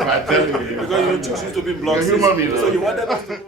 I tell you. Because you choose to be You're blocked. human being. So you wanted us to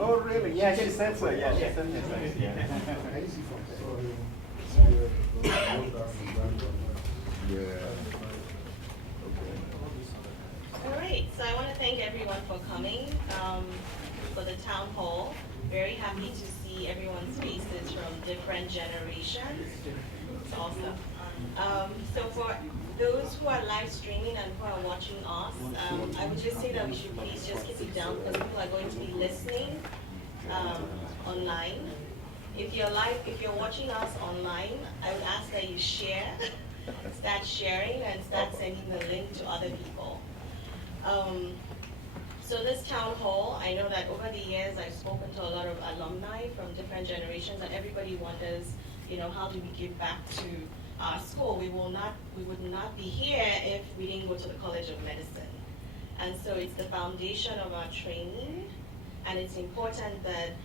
Oh, really? Yeah, she said so. Yeah, she said so. Yeah. All right, so I want to thank everyone for coming for the town hall. Very happy to see everyone's faces from different generations. It's awesome. So for those who are live streaming and who are watching us, I would just say that we should please just keep it down because people are going to be listening online. If you're watching us online, I would ask that you share, start sharing, and start sending the link to other people. So this town hall, I know that over the years I've spoken to a lot of alumni from different generations, and everybody wonders, how do we give back to our school? We would not be here if we didn't go to the College of Medicine. And so it's the foundation of our training, and it's important that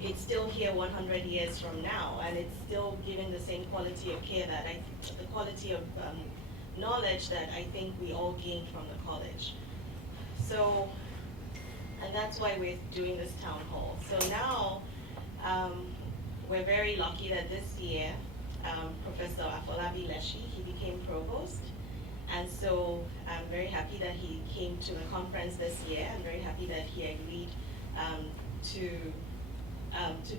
it's still here 100 years from now, and it's still giving the same quality of care the quality of knowledge that I think we all gained from the college. So, and that's why we're doing this town hall. So now, we're very lucky that this year, Professor Afolabi Leshi, he became provost. And so I'm very happy that he came to the conference this year. I'm very happy that he agreed to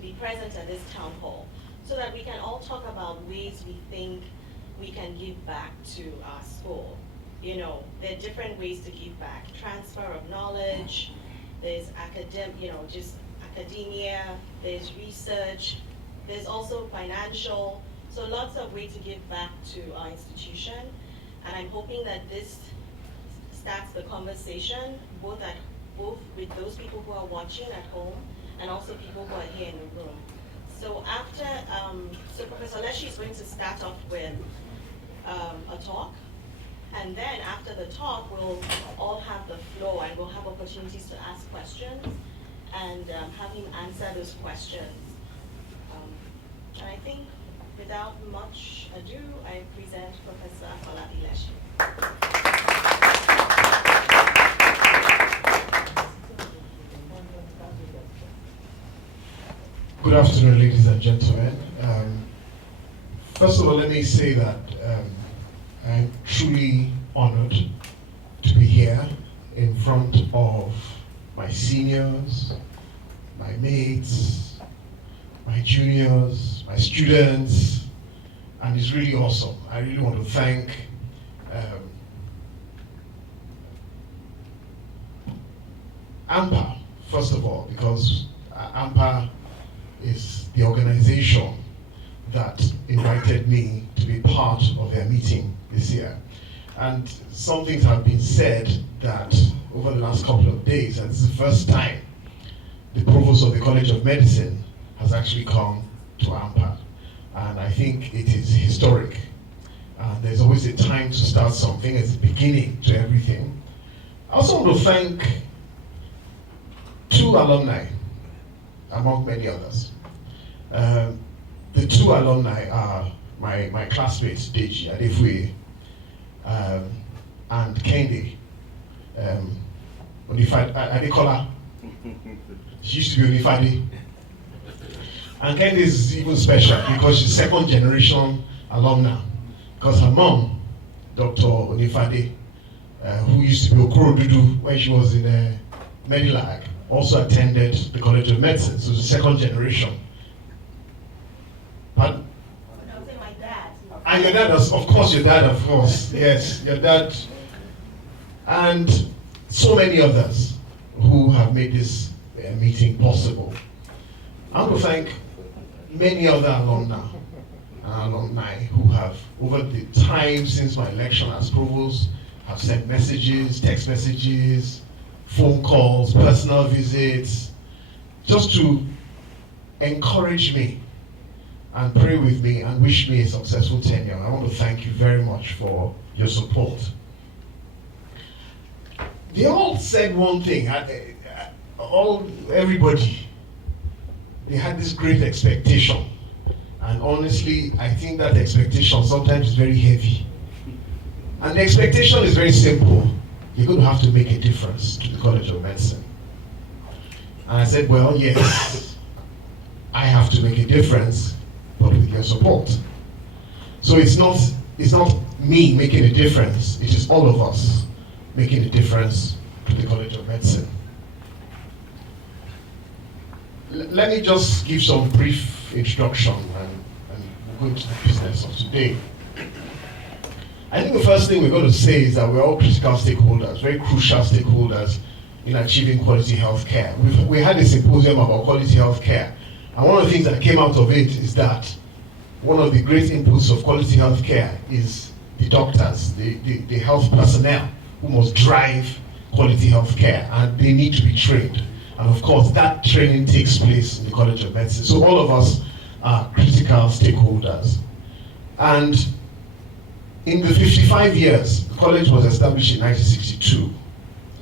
be present at this town hall so that we can all talk about ways we think we can give back to our school. There are different ways to give back. Transfer of knowledge, there's just academia, there's research, there's also financial. So lots of ways to give back to our institution. And I'm hoping that this starts the conversation both with those people who are watching at home and also people who are here in the room. So so Professor Leshi is going to start off with a talk. And then after the talk, we'll all have the floor and we'll have opportunities to ask questions and have him answer those questions. And I think without much ado, I present Professor Afolabi Leshi. Good afternoon, ladies and gentlemen. First of all, let me say that I'm truly honored to be here in front of my seniors, my mates, my juniors, my students, and it's really awesome. I really want to thank AMPA, first of all, because AMPA is the organization that invited me to be part of their meeting this year. And some things have been said that over the last couple of days, and this is the first time the provost of the College of Medicine has actually come to AMPA. And I think it is historic. There's always a time to start something, it's the beginning to everything. I also want to thank two alumni, among many others. The two alumni are my classmates, Deji Adefue and Kende Adekola. She used to be Onifade. And Kende is even special because she's second generation alumna. Because her mom, Dr. Onifade, who used to be Okoro Dudu when she was in Medilag, also attended the College of Medicine, so the second generation. Pardon? I would say my dad. And your dad, of course, your dad, of course. Yes, your dad. And so many others who have made this possible. I want to thank many other alumni who have, over the time since my election as provost, have sent messages, text messages, phone calls, personal visits, just to encourage me and pray with me and wish me a successful tenure. I want to thank you very much for your support. They all said one thing, everybody, they had this great expectation. And honestly, I think that expectation sometimes is very heavy. And the expectation is very simple. You're going to have to make a difference to the College of Medicine. And I said, well, yes, I have to make a difference, but with your support. So it's not me making a difference, it is all of us making a difference to the College of Medicine. Let me just give some brief introduction and we'll go to the business of today. I think the first thing we're going to say is that we're all critical stakeholders, very crucial stakeholders in achieving quality health care. We had a symposium about quality health care, and one of the things that came out of it is that one of the great inputs of quality health care is the doctors, the health personnel who must drive quality health care, and they need to be trained. And of course, that training takes place in the College of Medicine. So all of us are critical stakeholders. And in the 55 years, the college was established in 1962.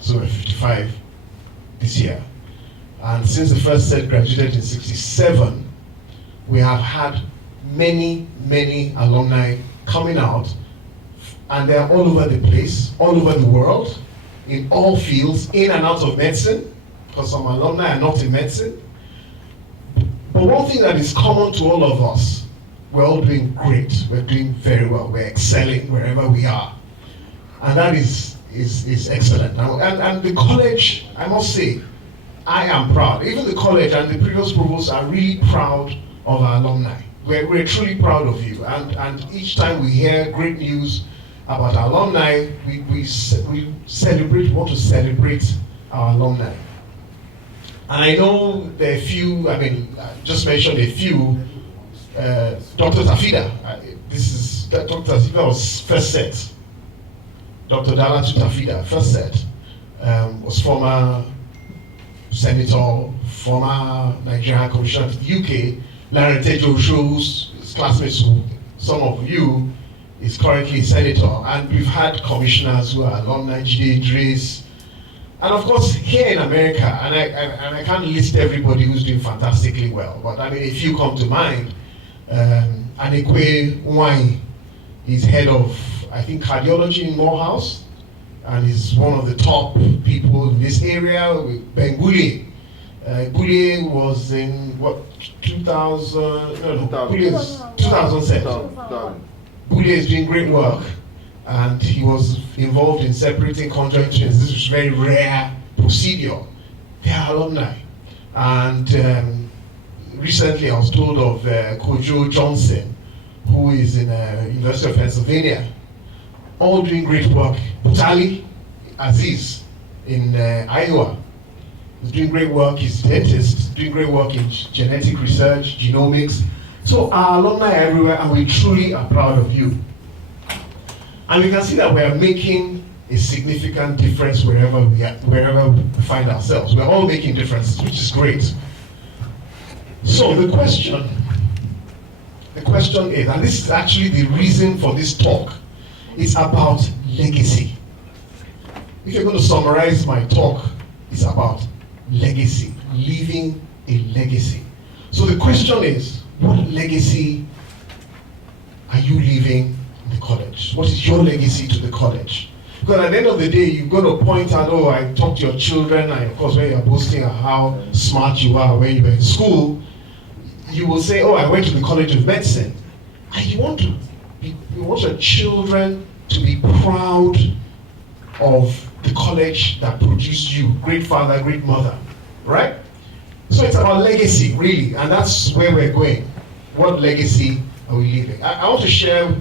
So we're 55 this year. And since the first set graduated in 67, we have had many, many alumni coming out, and they're all over the place, all over the world, in all fields, in and out of medicine, because some alumni are not in medicine. But one thing that is common to all of us, we're all doing great, we're doing very well, we're excelling wherever we are. And that is excellent. Now, and the college, I must say, I am proud. Even the college and the previous provosts are really proud of our alumni. We're truly proud of you. And each time we hear great news about our alumni, we celebrate, want to celebrate our alumni. And I know there are a few, I mean, I just mentioned a few. Dr. Tafida, Dr. Tafida was first set. Dr. Dalatu Tafida, first set, was former senator, former Nigerian commissioner to the UK. Larry Tejo Osho's classmates, some of you, is currently a senator. And we've had commissioners who are alumni, Jide Idris. And of course, here in America, and I can't list everybody who's doing fantastically well, but I mean, a few come to mind. Anekwe Nwai is head of, I think, cardiology in Morehouse, and he's one of the top people in this area. Ben Goulier. Goulier was in, what, 2007. Goulier is doing great work, and he was involved in separating conjoint twins. This is a very rare procedure. They are alumni. And recently I was told of Kojo Johnson, who is in University of Pennsylvania, all doing great work. Butali Aziz in Iowa is doing great work. He's a dentist, doing great work in genetic research, genomics. So our alumni are everywhere, and we truly are proud of you. And we can see that we are making a significant difference wherever we find ourselves. We're all making differences, which is great. So the question is, and this is actually the reason for this talk, it's about legacy. If you're going to summarize my talk, it's about legacy, leaving a legacy. So the question is, what legacy are you leaving in the college? What is your legacy to the college? Because at the end of the day, you're going to point out, oh, I talked to your children, and of course, when you're boasting of how smart you are when you were in school, you will say, oh, I went to the College of Medicine. And you want your children to be proud of the college that produced you, great father, great mother, right? So it's about legacy, really, and that's where we're going. What legacy are we leaving? I want to share,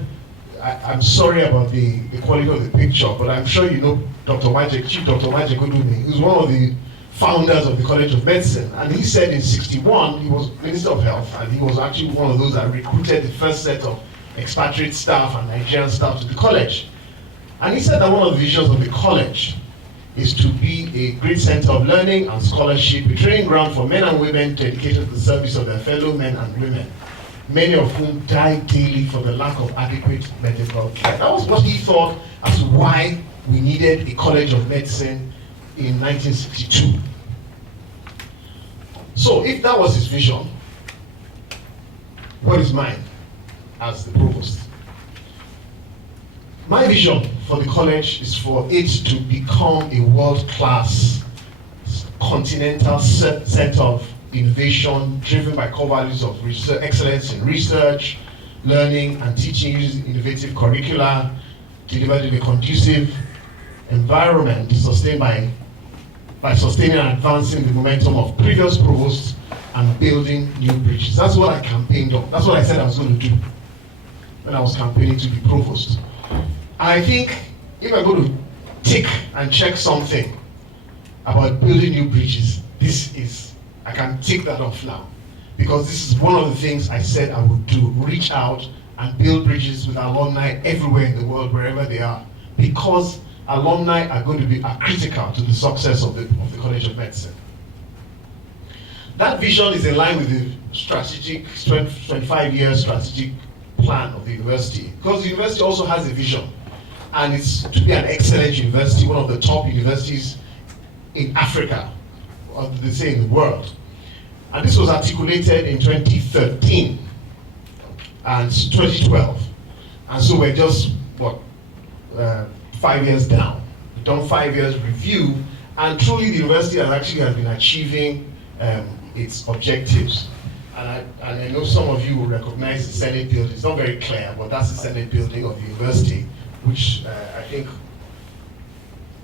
I'm sorry about the quality of the picture, but I'm sure you know Dr. Wajek, Chief Dr. Wajek Odumi, who's one of the founders of the College of Medicine, and he said in '61, he was Minister of Health, and he was actually one of those that recruited the first set of expatriate staff and Nigerian staff to the college. And he said that one of the visions of the college is to be a great center of learning and scholarship, a training ground for men and women dedicated to the service of their fellow men and women, many of whom die daily for the lack of adequate medical care. That was what he thought as to why we needed a College of Medicine in 1962. So if that was his vision, what is mine as the provost? My vision for the college is for it to become a world-class continental center of innovation driven by core values of research, excellence in research, learning and teaching using innovative curricula, delivered in a conducive environment sustained by sustaining and advancing the momentum of previous provosts and building new bridges. That's what I campaigned on. That's what I said I was going to do when I was campaigning to be provost. I think if I'm going to tick and check something about building new bridges, I can tick that off now. Because this is one of the things I said I would do, reach out and build bridges with alumni everywhere in the world, wherever they are. Because alumni are critical to the success of the College of Medicine. That vision is in line with the strategic 25-year strategic plan of the university. Because the university also has a vision, and it's to be an excellent university, one of the top universities in Africa, or they say in the world. And this was articulated in 2013 and 2012. And so we're just, 5 years down. We've done 5 years review, and truly the university has been achieving its objectives. And I know some of you will recognize the Senate building. It's not very clear, but that's the Senate building of the university, which I think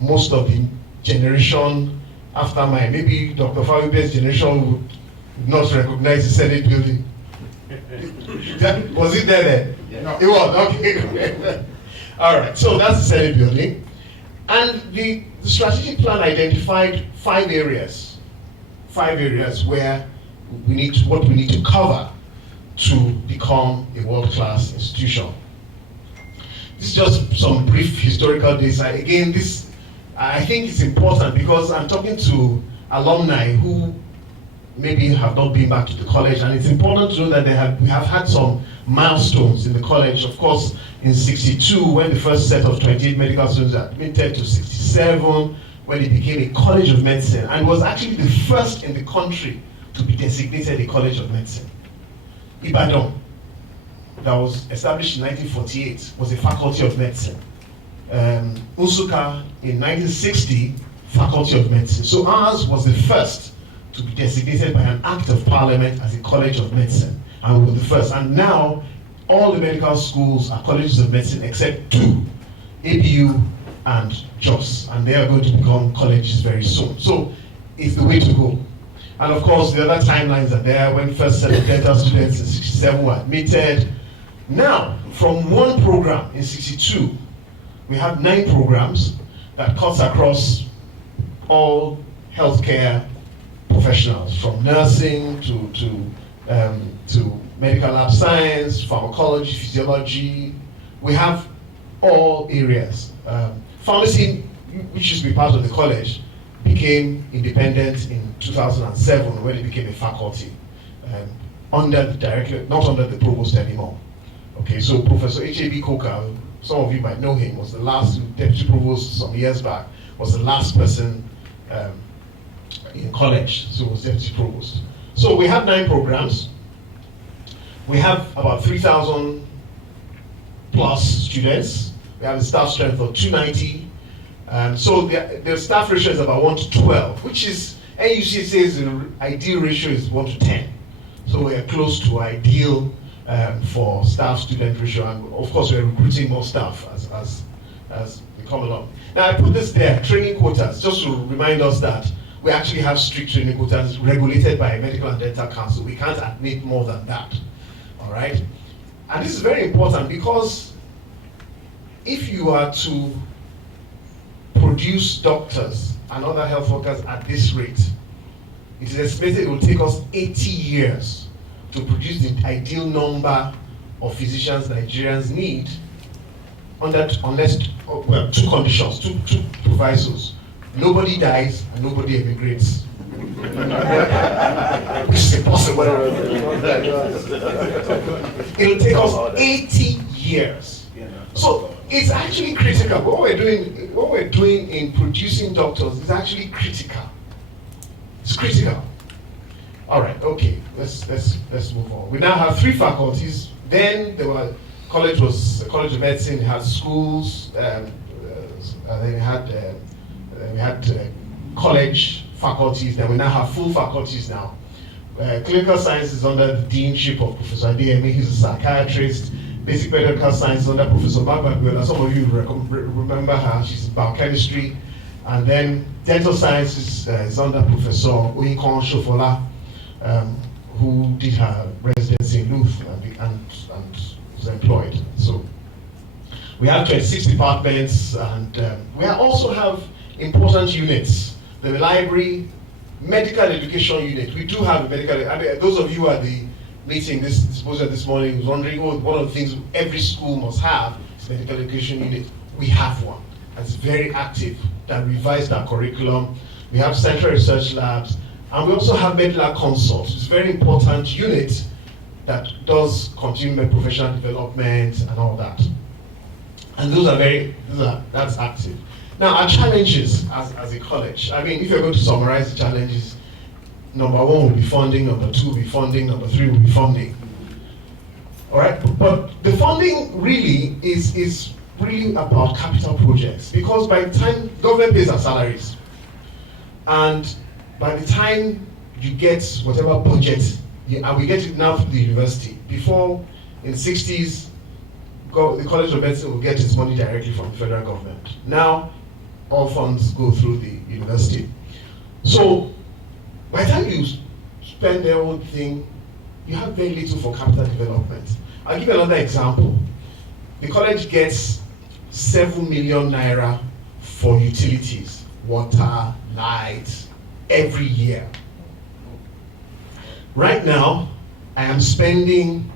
most of the generation after mine, maybe Dr. Fawibe's generation would not recognize the Senate building. Was it there? Yeah. No. It was, okay. All right, so that's the Senate building. And the strategic plan identified 5 areas where we need to cover to become a world-class institution. This is just some brief historical data. Again, I think it's important because I'm talking to alumni who maybe have not been back to the college, and it's important to know that we have had some milestones in the college. Of course, in '62, when the first set of 28 medical students admitted, to '67, when it became a College of Medicine, and was actually the first in the country to be designated a College of Medicine. Ibadan, that was established in 1948, was a Faculty of Medicine. Usuka in 1960, Faculty of Medicine. So ours was the first to be designated by an Act of Parliament as a College of Medicine, and we were the first. And now, all the medical schools are colleges of medicine except 2, ABU and JOS, and they are going to become colleges very soon. So it's the way to go. And of course, the other timelines are there. When first set of dental students in '67 were admitted. Now, from one program in '62, we have 9 programs that cuts across all healthcare professionals, from nursing to medical lab science, pharmacology, physiology. We have all areas. Pharmacy, which used to be part of the college, became independent in 2007 when it became a faculty, under the director, not under the provost anymore. Okay, so Professor H.A.B. Coker, some of you might know him, was the last deputy provost some years back, was the last person in college, so was deputy provost. So we have 9 programs. We have about 3,000 plus students. We have a staff strength of 290. So the staff ratio is about 1 to 12, which is, NUC says the ideal ratio is 1 to 10. So we are close to ideal for staff-student ratio, and of course we're recruiting more staff as we come along. Now I put this there, training quotas, just to remind us that we actually have strict training quotas regulated by Medical and Dental Council. We can't admit more than that, all right? And this is very important because if you are to produce doctors and other health workers at this rate, it is estimated it will take us 80 years to produce the ideal number of physicians Nigerians need, unless 2 conditions, two provisos. Nobody dies and nobody emigrates. Which is impossible. It'll take us 80 years. So it's actually critical. What we're doing in producing doctors is actually critical. It's critical. All right, okay, let's move on. We now have 3 faculties. Then college was a College of Medicine. It had schools, and then we had college, faculties, then we now have full faculties now. Clinical science is under the deanship of Professor Adeyemi, he's a psychiatrist. Basic medical science is under Professor Magbagbiola. Some of you remember her, she's in biochemistry. And then dental science is under Professor Oyinkon Shofola, who did her residency in Louth and was employed. So we have 26 departments, and we also have important units. The library, medical education unit. We do have a medical. I mean, those of you at the meeting, this exposure this morning, was wondering, oh, one of the things every school must have is medical education unit. We have one. It's very active. That revised our curriculum. We have central research labs, and we also have medical consults. It's a very important unit that does continuing professional development and all that. And that's active. Now, our challenges as a college. I mean, if you're going to summarize the challenges, number 1 will be funding, number 2 will be funding, number 3 will be funding. All right, but the funding really is really about capital projects, because by the time government pays our salaries, and by the time you get whatever budget, and we get it now from the university. Before, in the 60s, the College of Medicine will get its money directly from the federal government. Now, all funds go through the university. So, by the time you spend the whole thing, you have very little for capital development. I'll give you another example. The college gets 7 million naira for utilities, water, light, every year. Right now, I am spending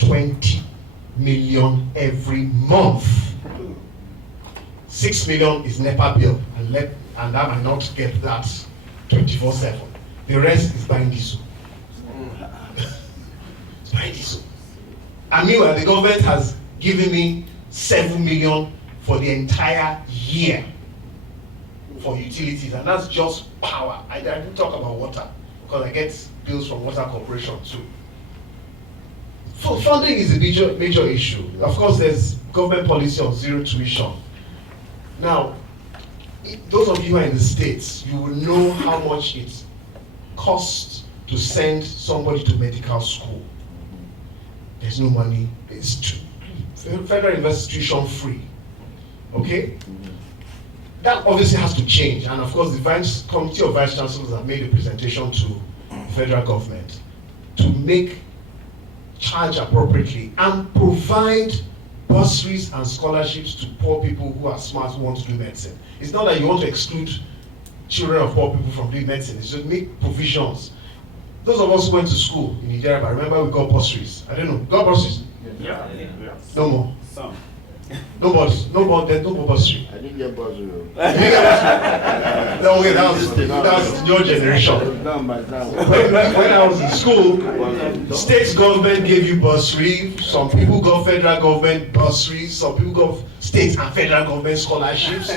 20 million every month. 6 million is NEPA bill, and I might not get that 24/7. The rest is buying diesel. It's buying diesel. And meanwhile, the government has given me 7 million for the entire year for utilities, and that's just power. I didn't talk about water, because I get bills from Water Corporation too. So funding is a major issue. Of course, there's government policy on zero tuition. Now, those of you who are in the States, you will know how much it costs to send somebody to medical school. There's no money. It's federal university tuition free. Okay? That obviously has to change. And of course, the Committee of Vice Chancellors have made a presentation to the federal government to charge appropriately and provide bursaries and scholarships to poor people who are smart, who want to do medicine. It's not that you want to exclude children of poor people from doing medicine. It's just make provisions. Those of us who went to school in Nigeria, I remember we got bursaries. I don't know, got bursaries? Yeah. No more. Some. There's no more bursary. I didn't get bursary. No, okay, that was your generation. No, my time. When I was in school, state government gave you bursary. Some people got federal government bursaries. Some people got state and federal government scholarships.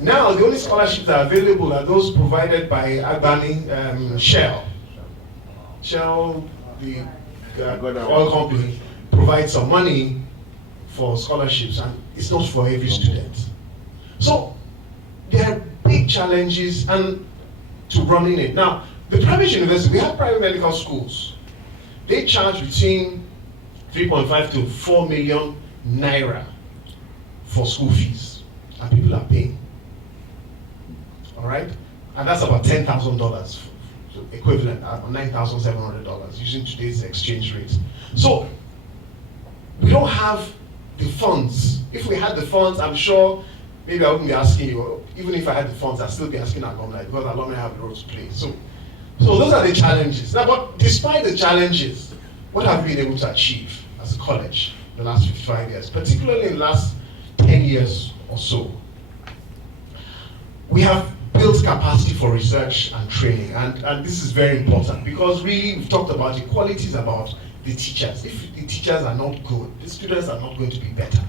Now, the only scholarships that are available are those provided by Agbani, Shell. Shell, the oil company, provides some money for scholarships, and it's not for every student. So there are big challenges and to running it. Now, the private university, we have private medical schools. They charge between 3.5 to 4 million naira for school fees, and people are paying. All right, and that's about $10,000 equivalent, $9,700 using today's exchange rate. So we don't have the funds. If we had the funds, I'm sure maybe I wouldn't be asking you. Even if I had the funds, I'd still be asking alumni, because alumni have a role to play. So those are the challenges. Now, but despite the challenges, what have we been able to achieve as a college in the last 55 years, particularly in the last 10 years or so? We have built capacity for research and training, and this is very important, because really we've talked about equalities about the teachers. If the teachers are not good, the students are not going to be better.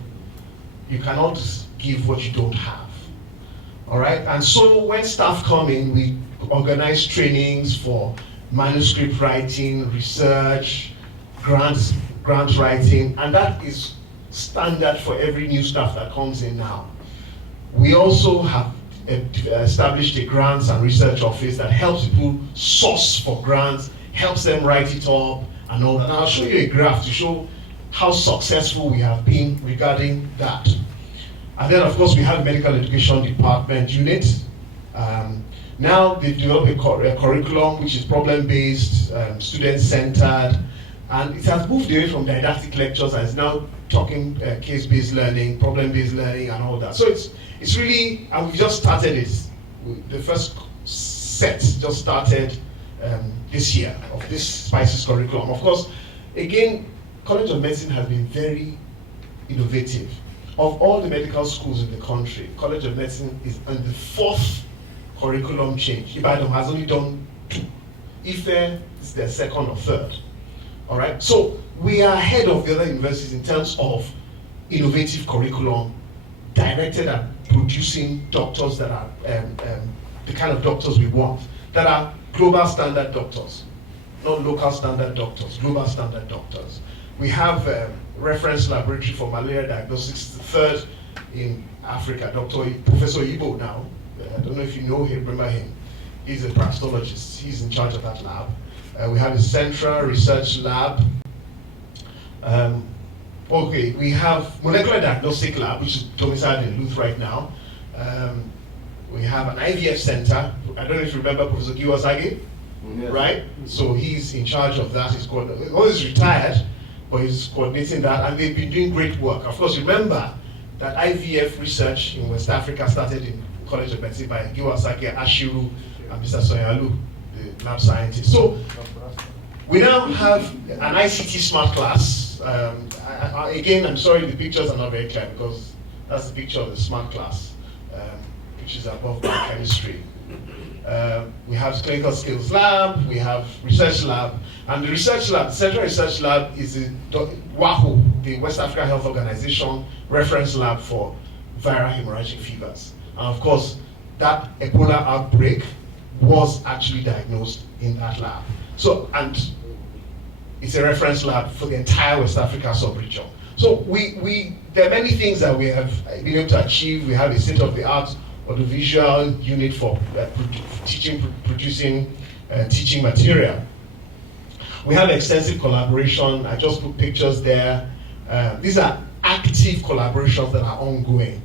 You cannot give what you don't have. All right? And so when staff come in, we organize trainings for manuscript writing, research, grant writing, and that is standard for every new staff that comes in now. We also have established a grants and research office that helps people source for grants, helps them write it up and all that. And I'll show you a graph to show how successful we have been regarding that. And then of course we have a medical education department unit. Now they've developed a curriculum which is problem-based, student-centered, and it has moved away from didactic lectures and is now talking case-based learning, problem-based learning and all that. So it's really, and we just started it. The first set just started this year of this SPICES curriculum. Of course, again, College of Medicine has been very innovative. Of all the medical schools in the country, College of Medicine is on the 4th curriculum change. Ibadan has only done 2. Ife is their 2nd or 3rd. All right, so we are ahead of the other universities in terms of innovative curriculum directed at producing doctors that are the kind of doctors we want, that are global standard doctors, not local standard doctors, global standard doctors. We have reference laboratory for malaria diagnostics, the 3rd in Africa. Professor Ibo now, I don't know if you know him, remember him. He's a parasitologist. He's in charge of that lab. We have a central research lab. Okay, we have molecular diagnostic lab, which is domiciled in Louth right now. We have an IVF center. I don't know if you remember Professor Giwasage, right? So he's in charge of that. He's retired, but he's coordinating that, and they've been doing great work. Of course, remember that IVF research in West Africa started in College of Medicine by Giwasage, Ashiru, and Mr. Soyalu, the lab scientist. So we now have an ICT smart class. Again, I'm sorry the pictures are not very clear because that's the picture of the smart class, which is above biochemistry. We have clinical skills lab, we have research lab, and the research lab, the central research lab is the WAHO, the West Africa Health Organization reference lab for viral hemorrhagic fevers. And of course, that Ebola outbreak was actually diagnosed in that lab. So, and it's a reference lab for the entire West Africa sub-region. So there are many things that we have been able to achieve. We have a state-of-the-art audiovisual unit for producing teaching material. We have extensive collaboration. I just put pictures there. These are active collaborations that are ongoing.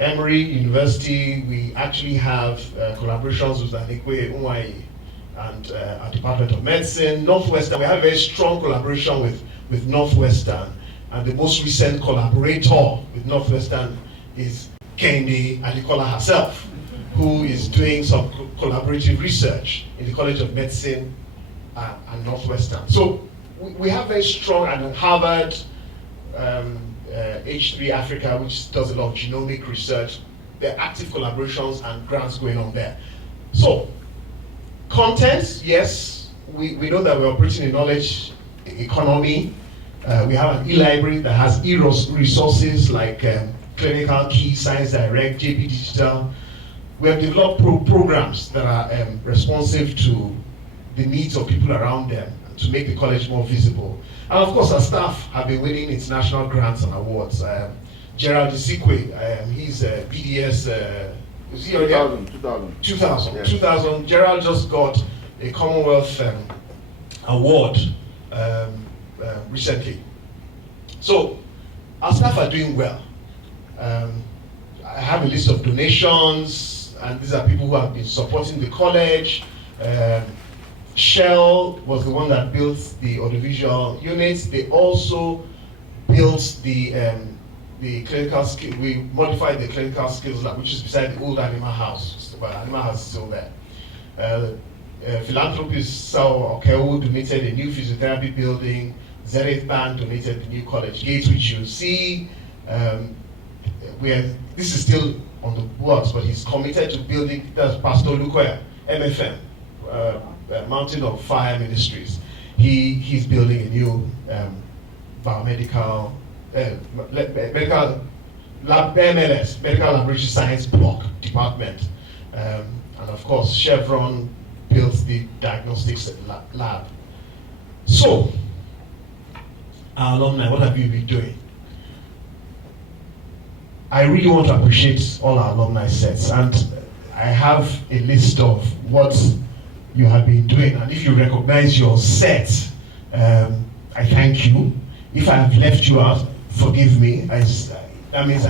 Emory University, we actually have collaborations with Anikwe Unwai and our Department of Medicine. Northwestern, we have a very strong collaboration with Northwestern, and the most recent collaborator with Northwestern is Kehinde Adekola herself, who is doing some collaborative research in the College of Medicine and Northwestern. So we have very strong, and Harvard, H3 Africa, which does a lot of genomic research. There are active collaborations and grants going on there. So, contents, yes, we know that we're operating in knowledge economy. We have an e-library that has e-resources like Clinical Key, Science Direct, JP Digital. We have developed programs that are responsive to the needs of people around them to make the college more visible. And of course, our staff have been winning international grants and awards. Gerald Isikwe, he's a BDS, is he already? 2000. Yes. 2000. Gerald just got a Commonwealth award recently. So, our staff are doing well. I have a list of donations, and these are people who have been supporting the college. Shell was the one that built the audiovisual units. They also built the clinical skill. We modified the clinical skills lab, which is beside the old animal house. But animal house is still there. Philanthropist Sao Okewu donated a new physiotherapy building. Zenith Bank donated the new college gate, which you see. This is still on the works, but he's committed to building. That's Pastor Lukoya, MFM. Mountain of Fire Ministries. He's building a new biomedical medical lab, MLS, Medical Laboratory Science block department, and of course Chevron built the diagnostics lab. So, our alumni, what have you been doing? I really want to appreciate all our alumni sets, and I have a list of what you have been doing, and if you recognize your set, I thank you. If I have left you out, forgive me. That means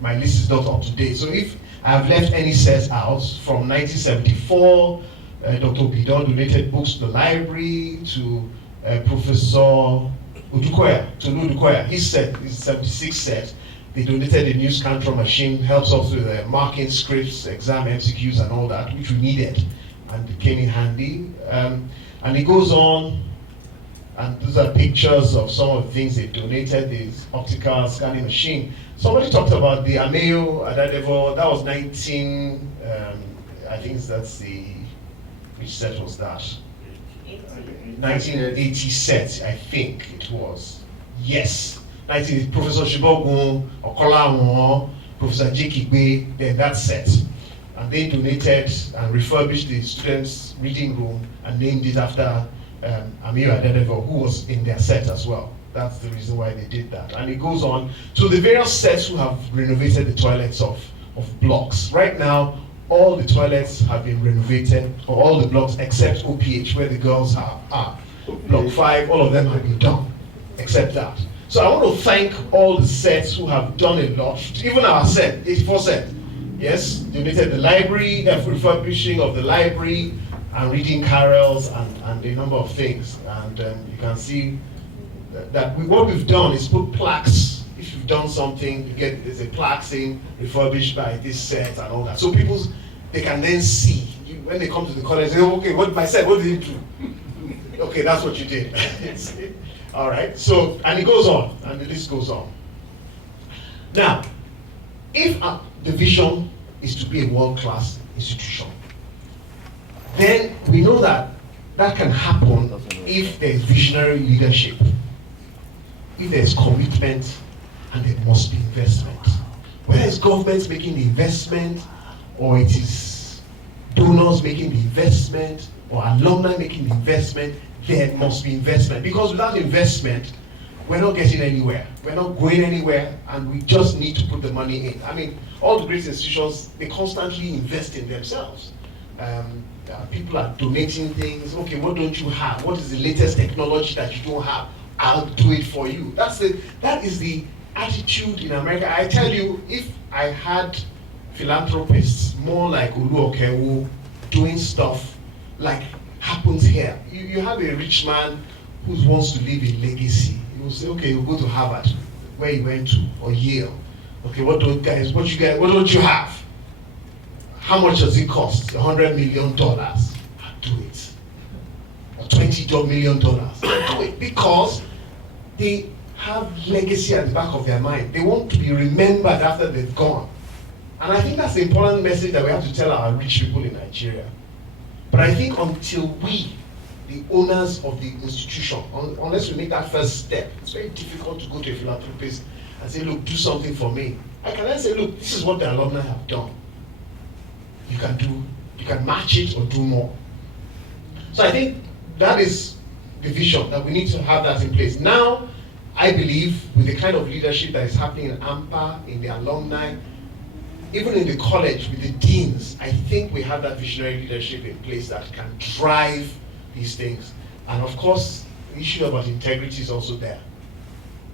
my list is not up to date. So if I have left any sets out from 1974, Dr. Bidon donated books to the library, to Professor Udukoya, his set, his 76 set. They donated a new scanner machine, helps us with marking scripts, exam MCQs and all that, which we needed, and it came in handy. And it goes on, and these are pictures of some of the things they donated, this optical scanning machine. Somebody talked about the Ameyo Adadevo, that was 19, I think that's which set was that? 1980 set, I think it was. Yes. Professor Shibogun, Okolawon, Professor Jekigbe, then that set. And they donated and refurbished the students' reading room and named it after Ameyo Adadevo, who was in their set as well. That's the reason why they did that. And it goes on. So the various sets who have renovated the toilets of blocks. Right now, all the toilets have been renovated, or all the blocks except OPH, where the girls are. Block 5, all of them have been done, except that. So I want to thank all the sets who have done a lot, even our set, 84 set. Yes, donated the library, refurbishing of the library, and reading carols, and a number of things. And you can see that what we've done is put plaques. If you've done something, there's a plaque saying refurbished by this set and all that. So they can then see, when they come to the college, they say, okay, what did you do? Okay, that's what you did. All right, so, and it goes on, and the list goes on. Now, if the vision is to be a world-class institution, then we know that can happen if there is visionary leadership, if there is commitment, and there must be investment. Whether it's government making the investment, or it is donors making the investment, or alumni making the investment, there must be investment. Because without investment, we're not getting anywhere. We're not going anywhere, and we just need to put the money in. I mean, all the great institutions, they constantly invest in themselves. People are donating things. Okay, what don't you have? What is the latest technology that you don't have? I'll do it for you. That is the attitude in America. I tell you, if I had philanthropists more like Olu Okewo doing stuff like happens here. You have a rich man who wants to leave a legacy. He will say, okay, you go to Harvard, where he went to, or Yale. Okay, what don't you have? How much does it cost? $100 million. I'll do it. Or $20 million. I'll do it. Because they have legacy at the back of their mind. They want to be remembered after they've gone. And I think that's the important message that we have to tell our rich people in Nigeria. But I think until we, the owners of the institution, unless we make that first step, it's very difficult to go to a philanthropist and say, look, do something for me. I can then say, look, this is what the alumni have done. You can match it or do more. So I think that is the vision, that we need to have that in place. Now, I believe with the kind of leadership that is happening in AMPA, in the alumni, even in the college with the deans, I think we have that visionary leadership in place that can drive these things. And of course, the issue about integrity is also there.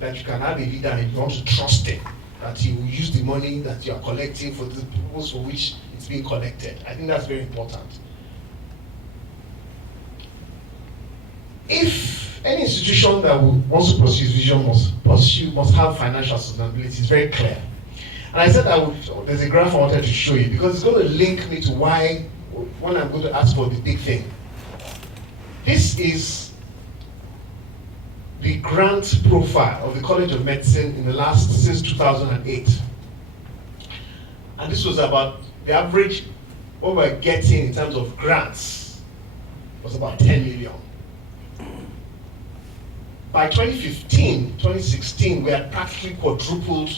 That you can have a leader and you want to trust him, that he will use the money that you are collecting for the purpose for which it's being collected. I think that's very important. If any institution that wants to pursue its vision must have financial sustainability, it's very clear. And I said there's a graph I wanted to show you because it's going to link me to why, when I'm going to ask for the big thing. This is the grant profile of the College of Medicine since 2008. And this was about the average, what we're getting in terms of grants was about 10 million. By 2015, 2016, we had practically quadrupled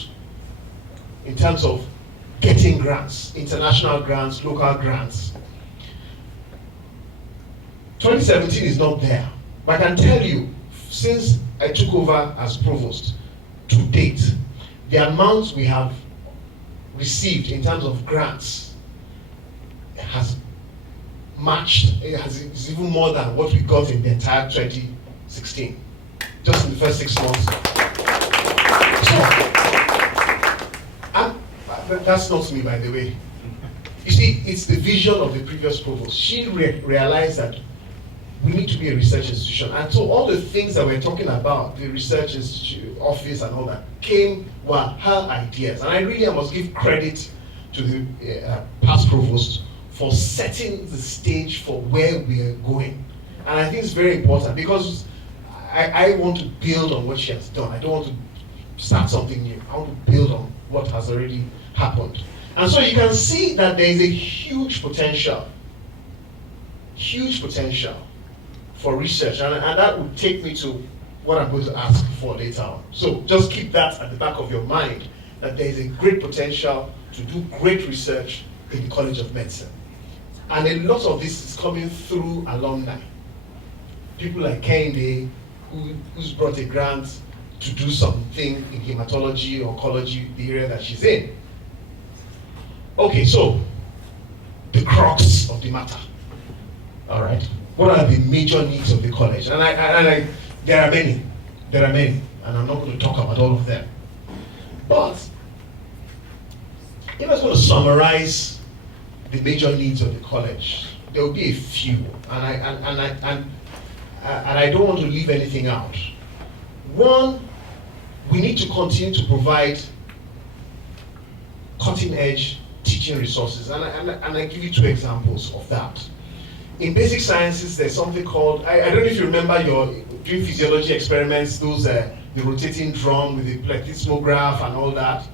in terms of getting grants, international grants, local grants. 2017 is not there, but I can tell you, since I took over as provost to date, the amounts we have received in terms of grants has matched, it's even more than what we got in the entire 2016, just in the first 6 months. So, that's not me, by the way. You see, it's the vision of the previous provost. She realized that we need to be a research institution. And so all the things that we're talking about, the research institute, office and all that, were her ideas. And I must give credit to the past provost for setting the stage for where we are going. And I think it's very important because I want to build on what she has done. I don't want to start something new. I want to build on what has already happened. And so you can see that there is a huge potential for research. And that would take me to what I'm going to ask for later on. So just keep that at the back of your mind, that there is a great potential to do great research in the College of Medicine. And a lot of this is coming through alumni. People like Kende, who's brought a grant to do something in hematology, oncology, the area that she's in. Okay, so the crux of the matter. All right, what are the major needs of the college? And there are many, and I'm not going to talk about all of them. But if I was going to summarize the major needs of the college, there will be a few, and I don't want to leave anything out. One, we need to continue to provide cutting-edge teaching resources, and I give you 2 examples of that. In basic sciences, there's something called, I don't know if you remember doing physiology experiments, those the rotating drum with the plethysmograph and all that.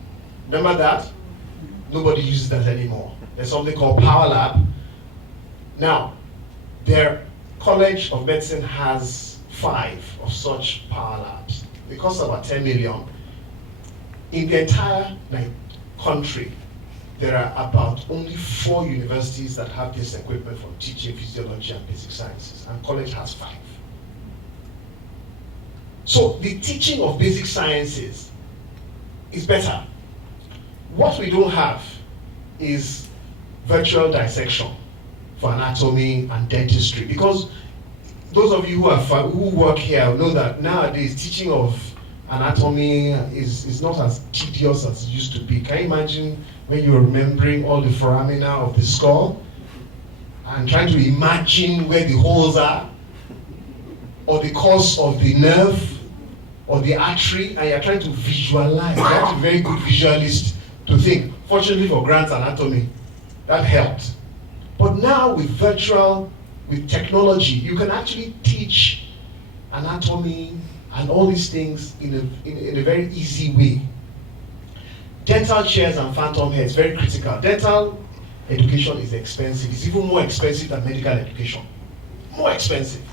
Remember that? Nobody uses that anymore. There's something called Power Lab. Now, their College of Medicine has 5 of such power labs. They cost about 10 million. In the entire country, there are about only 4 universities that have this equipment for teaching physiology and basic sciences, and college has 5. So the teaching of basic sciences is better. What we don't have is virtual dissection for anatomy and dentistry, because those of you who work here know that nowadays teaching of anatomy is not as tedious as it used to be. Can you imagine when you're remembering all the foramina of the skull and trying to imagine where the holes are, or the course of the nerve or the artery, and you're trying to visualize? You have to be a very good visualist to think. Fortunately for Grant's anatomy, that helped. But now with technology, you can actually teach anatomy and all these things in a very easy way. Dental chairs and phantom heads, very critical. Dental education is expensive. It's even more expensive than medical education. More expensive.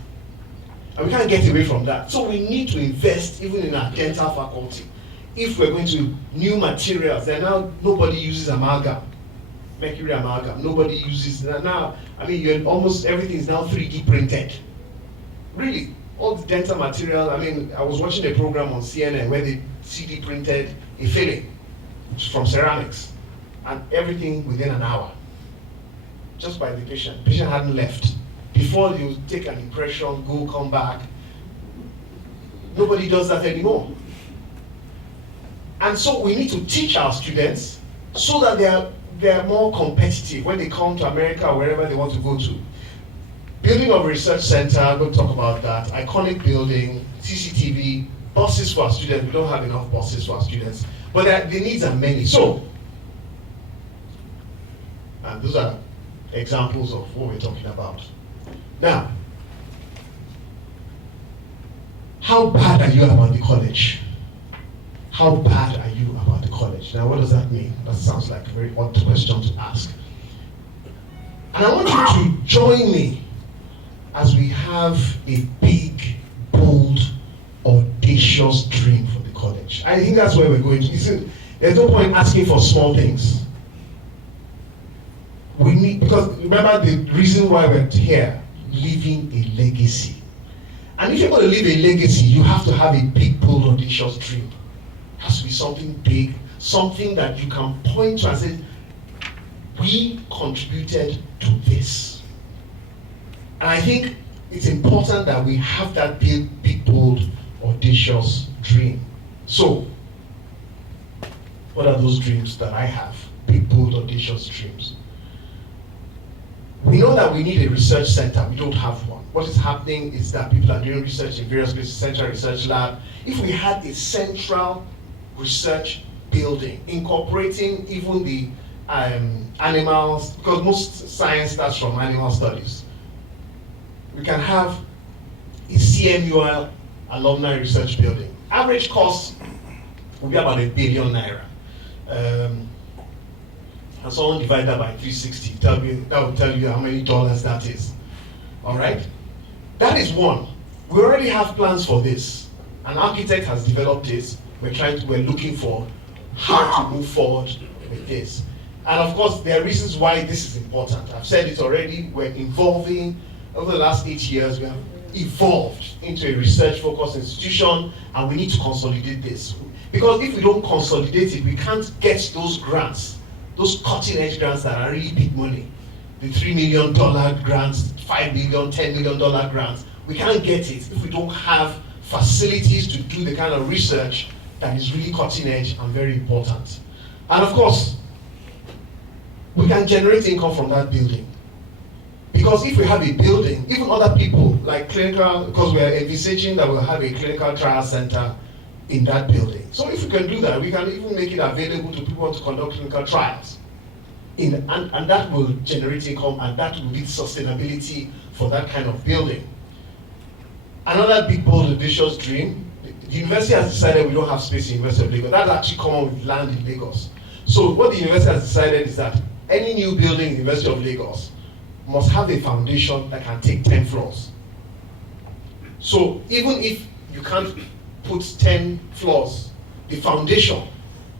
And we can't get away from that. So we need to invest even in our dental faculty. If we're going to new materials, then now nobody uses amalgam, mercury amalgam. Nobody uses that now. I mean, almost everything is now 3D printed. Really, all the dental material. I mean, I was watching a program on CNN where they 3D printed a filling from ceramics, and everything within an hour, just by the patient. The patient hadn't left. Before you take an impression, go, come back. Nobody does that anymore. And so we need to teach our students so that they are more competitive when they come to America or wherever they want to go to. Building of a research center, I'm going to talk about that. Iconic building, CCTV, buses for our students. We don't have enough buses for our students. But the needs are many. So, and those are examples of what we're talking about. Now, how bad are you about the college? How bad are you about the college? Now, what does that mean? That sounds like a very odd question to ask. And I want you to join me as we have a big, bold, audacious dream for the college. I think that's where we're going to. You see, there's no point asking for small things. We need, because remember the reason why we're here, leaving a legacy. And if you're going to leave a legacy, you have to have a big, bold, audacious dream. It has to be something big, something that you can point to and say, we contributed to this. And I think it's important that we have that big, bold, audacious dream. So, what are those dreams that I have? Big, bold, audacious dreams. We know that we need a research center. We don't have one. What is happening is that people are doing research in various places, central research lab. If we had a central research building, incorporating even the animals, because most science starts from animal studies, we can have a CMUL Alumni Research Building. Average cost will be about ₦1 billion. And someone divide that by 360, that will tell you how many dollars that is. All right? That is one. We already have plans for this. An architect has developed it. We're looking for how to move forward with this. And of course, there are reasons why this is important. I've said it already. We're evolving. Over the last 8 years, we have evolved into a research-focused institution, and we need to consolidate this. Because if we don't consolidate it, we can't get those grants, those cutting-edge grants that are really big money. The $3 million grants, $5 million, $10 million grants. We can't get it if we don't have facilities to do the kind of research that is really cutting-edge and very important. And of course, we can generate income from that building. Because if we have a building, even other people, like clinical, because we are envisaging that we'll have a clinical trial center in that building. So if we can do that, we can even make it available to people to conduct clinical trials. And that will generate income, and that will lead sustainability for that kind of building. Another big, bold, ambitious dream, the university has decided we don't have space in the University of Lagos. That's actually common with land in Lagos. So what the university has decided is that any new building in the University of Lagos must have a foundation that can take 10 floors. So even if you can't put 10 floors, the foundation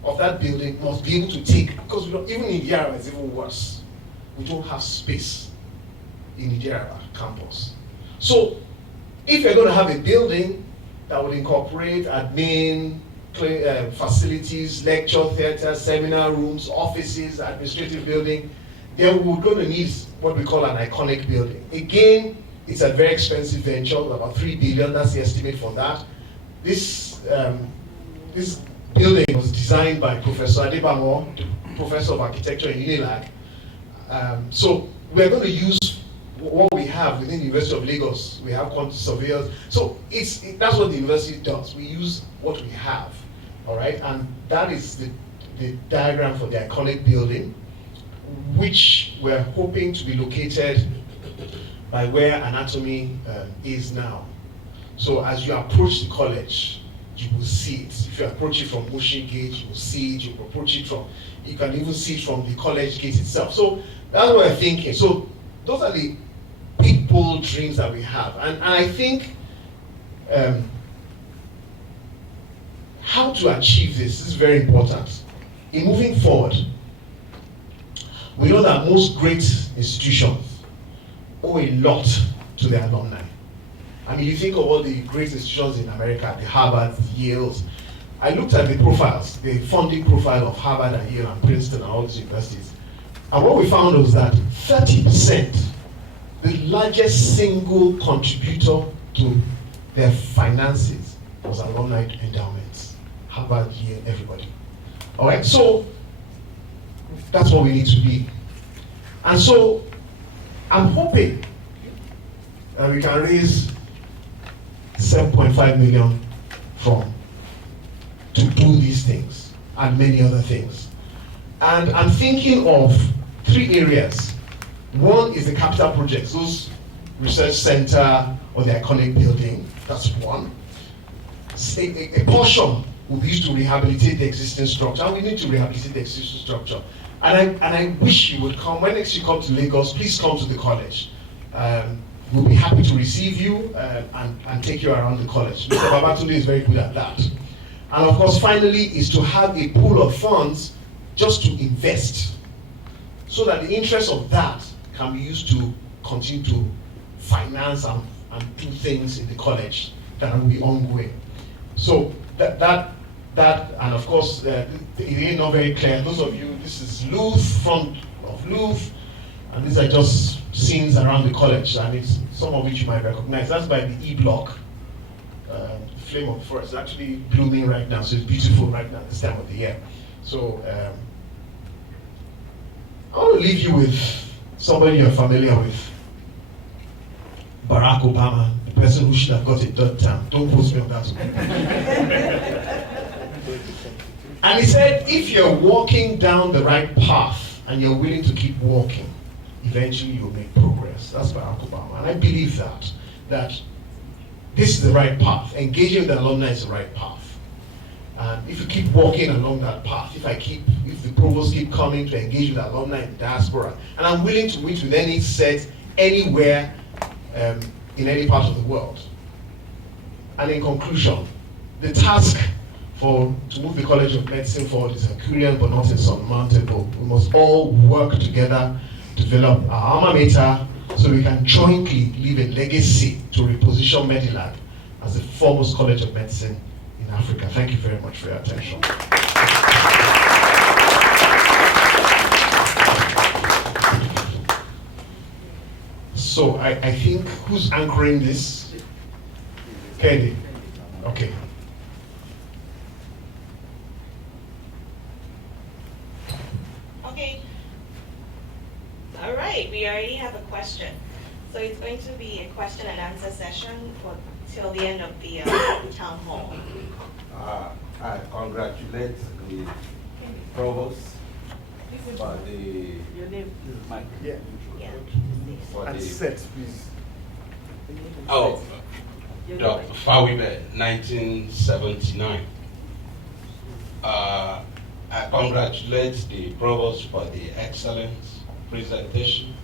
of that building must be able to take, because we don't, even in Yara it's even worse. We don't have space in Yara campus. So if you're going to have a building that would incorporate admin, facilities, lecture theater, seminar rooms, offices, administrative building, then we're going to need what we call an iconic building. Again, it's a very expensive venture, about $3 billion, that's the estimate for that. This building was designed by Professor Adebamo, the Professor of Architecture in UNILAG. So we're going to use what we have within the University of Lagos. We have quantity surveyors. So that's what the university does. We use what we have, all right? And that is the diagram for the iconic building, which we're hoping to be located by where anatomy is now. So as you approach the college, you will see it. If you approach it from Motion Gate, you will see it. You will approach it from, you can even see it from the college gate itself. So that's what we're thinking. So those are the big, bold dreams that we have. And I think how to achieve this is very important. In moving forward, we know that most great institutions owe a lot to their alumni. I mean, you think of all the great institutions in America, the Harvard, the Yales. I looked at the profiles, the funding profile of Harvard and Yale and Princeton and all these universities. And what we found was that 30%, the largest single contributor to their finances was alumni endowments. Harvard, Yale, everybody. All right, so that's what we need to be. And so I'm hoping that we can raise 7.5 million to do these things and many other things. And I'm thinking of 3 areas. One is the capital projects, those research center or the iconic building, that's one. A portion will be used to rehabilitate the existing structure, and we need to rehabilitate the existing structure. And I wish you would come. When next you come to Lagos, please come to the college. We'll be happy to receive you and take you around the college. Mr. Babatunde is very good at that. And of course, finally, is to have a pool of funds just to invest, so that the interest of that can be used to continue to finance and do things in the college that will be ongoing. So that that, and of course, it is not very clear. Those of you, this is Louvre, front of Louvre, and these are just scenes around the college, and it's some of which you might recognize. That's by the E Block. The flame of the forest is actually blooming right now, so it's beautiful right now this time of the year. So I want to leave you with somebody you're familiar with. Barack Obama, the person who should have got a third term. Don't post me on that one. And he said, if you're walking down the right path and you're willing to keep walking, eventually you'll make progress. That's Barack Obama. And I believe that this is the right path. Engaging with the alumni is the right path. And if you keep walking along that path, if the provosts keep coming to engage with alumni in the diaspora, and I'm willing to meet with any set anywhere in any part of the world. And in conclusion, the task to move the College of Medicine forward is Herculean but not insurmountable. We must all work together to develop our alma mater so we can jointly leave a legacy to reposition Medilab as the foremost College of Medicine in Africa. Thank you very much for your attention. So I think, who's anchoring this? Kenny. Okay. Okay. All right, we already have a question. So it's going to be a question and answer session till the end of the town hall. I congratulate the provost for the Your name is Mike. Yeah. Yeah. for And the set, please. Oh, Dr. Fawibe, 1979. I congratulate the provost for the excellent presentation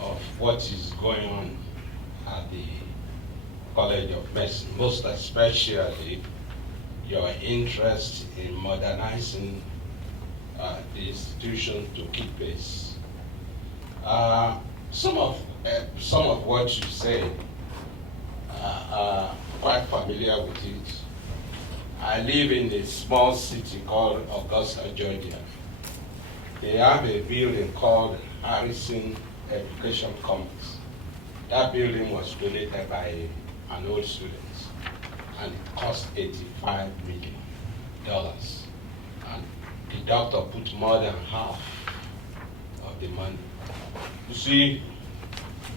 of what is going on at the College of Medicine, most especially your interest in modernizing the institution to keep pace. Some of what you say are quite familiar with it. I live in a small city called Augusta, Georgia. They have a building called Harrison Education Complex. That building was donated by an old student, and it cost $85 million. And the doctor put more than half of the money. You see,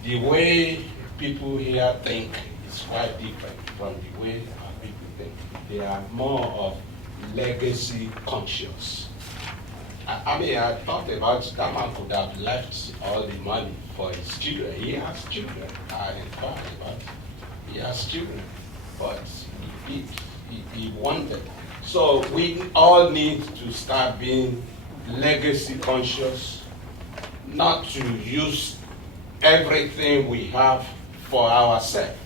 the way people here think is quite different from the way our people think. They are more of legacy conscious. I mean, I thought about that man could have left all the money for his children. He has children. I inquired about it. He has children, but he wanted. So we all need to start being legacy conscious, not to use everything we have for ourselves,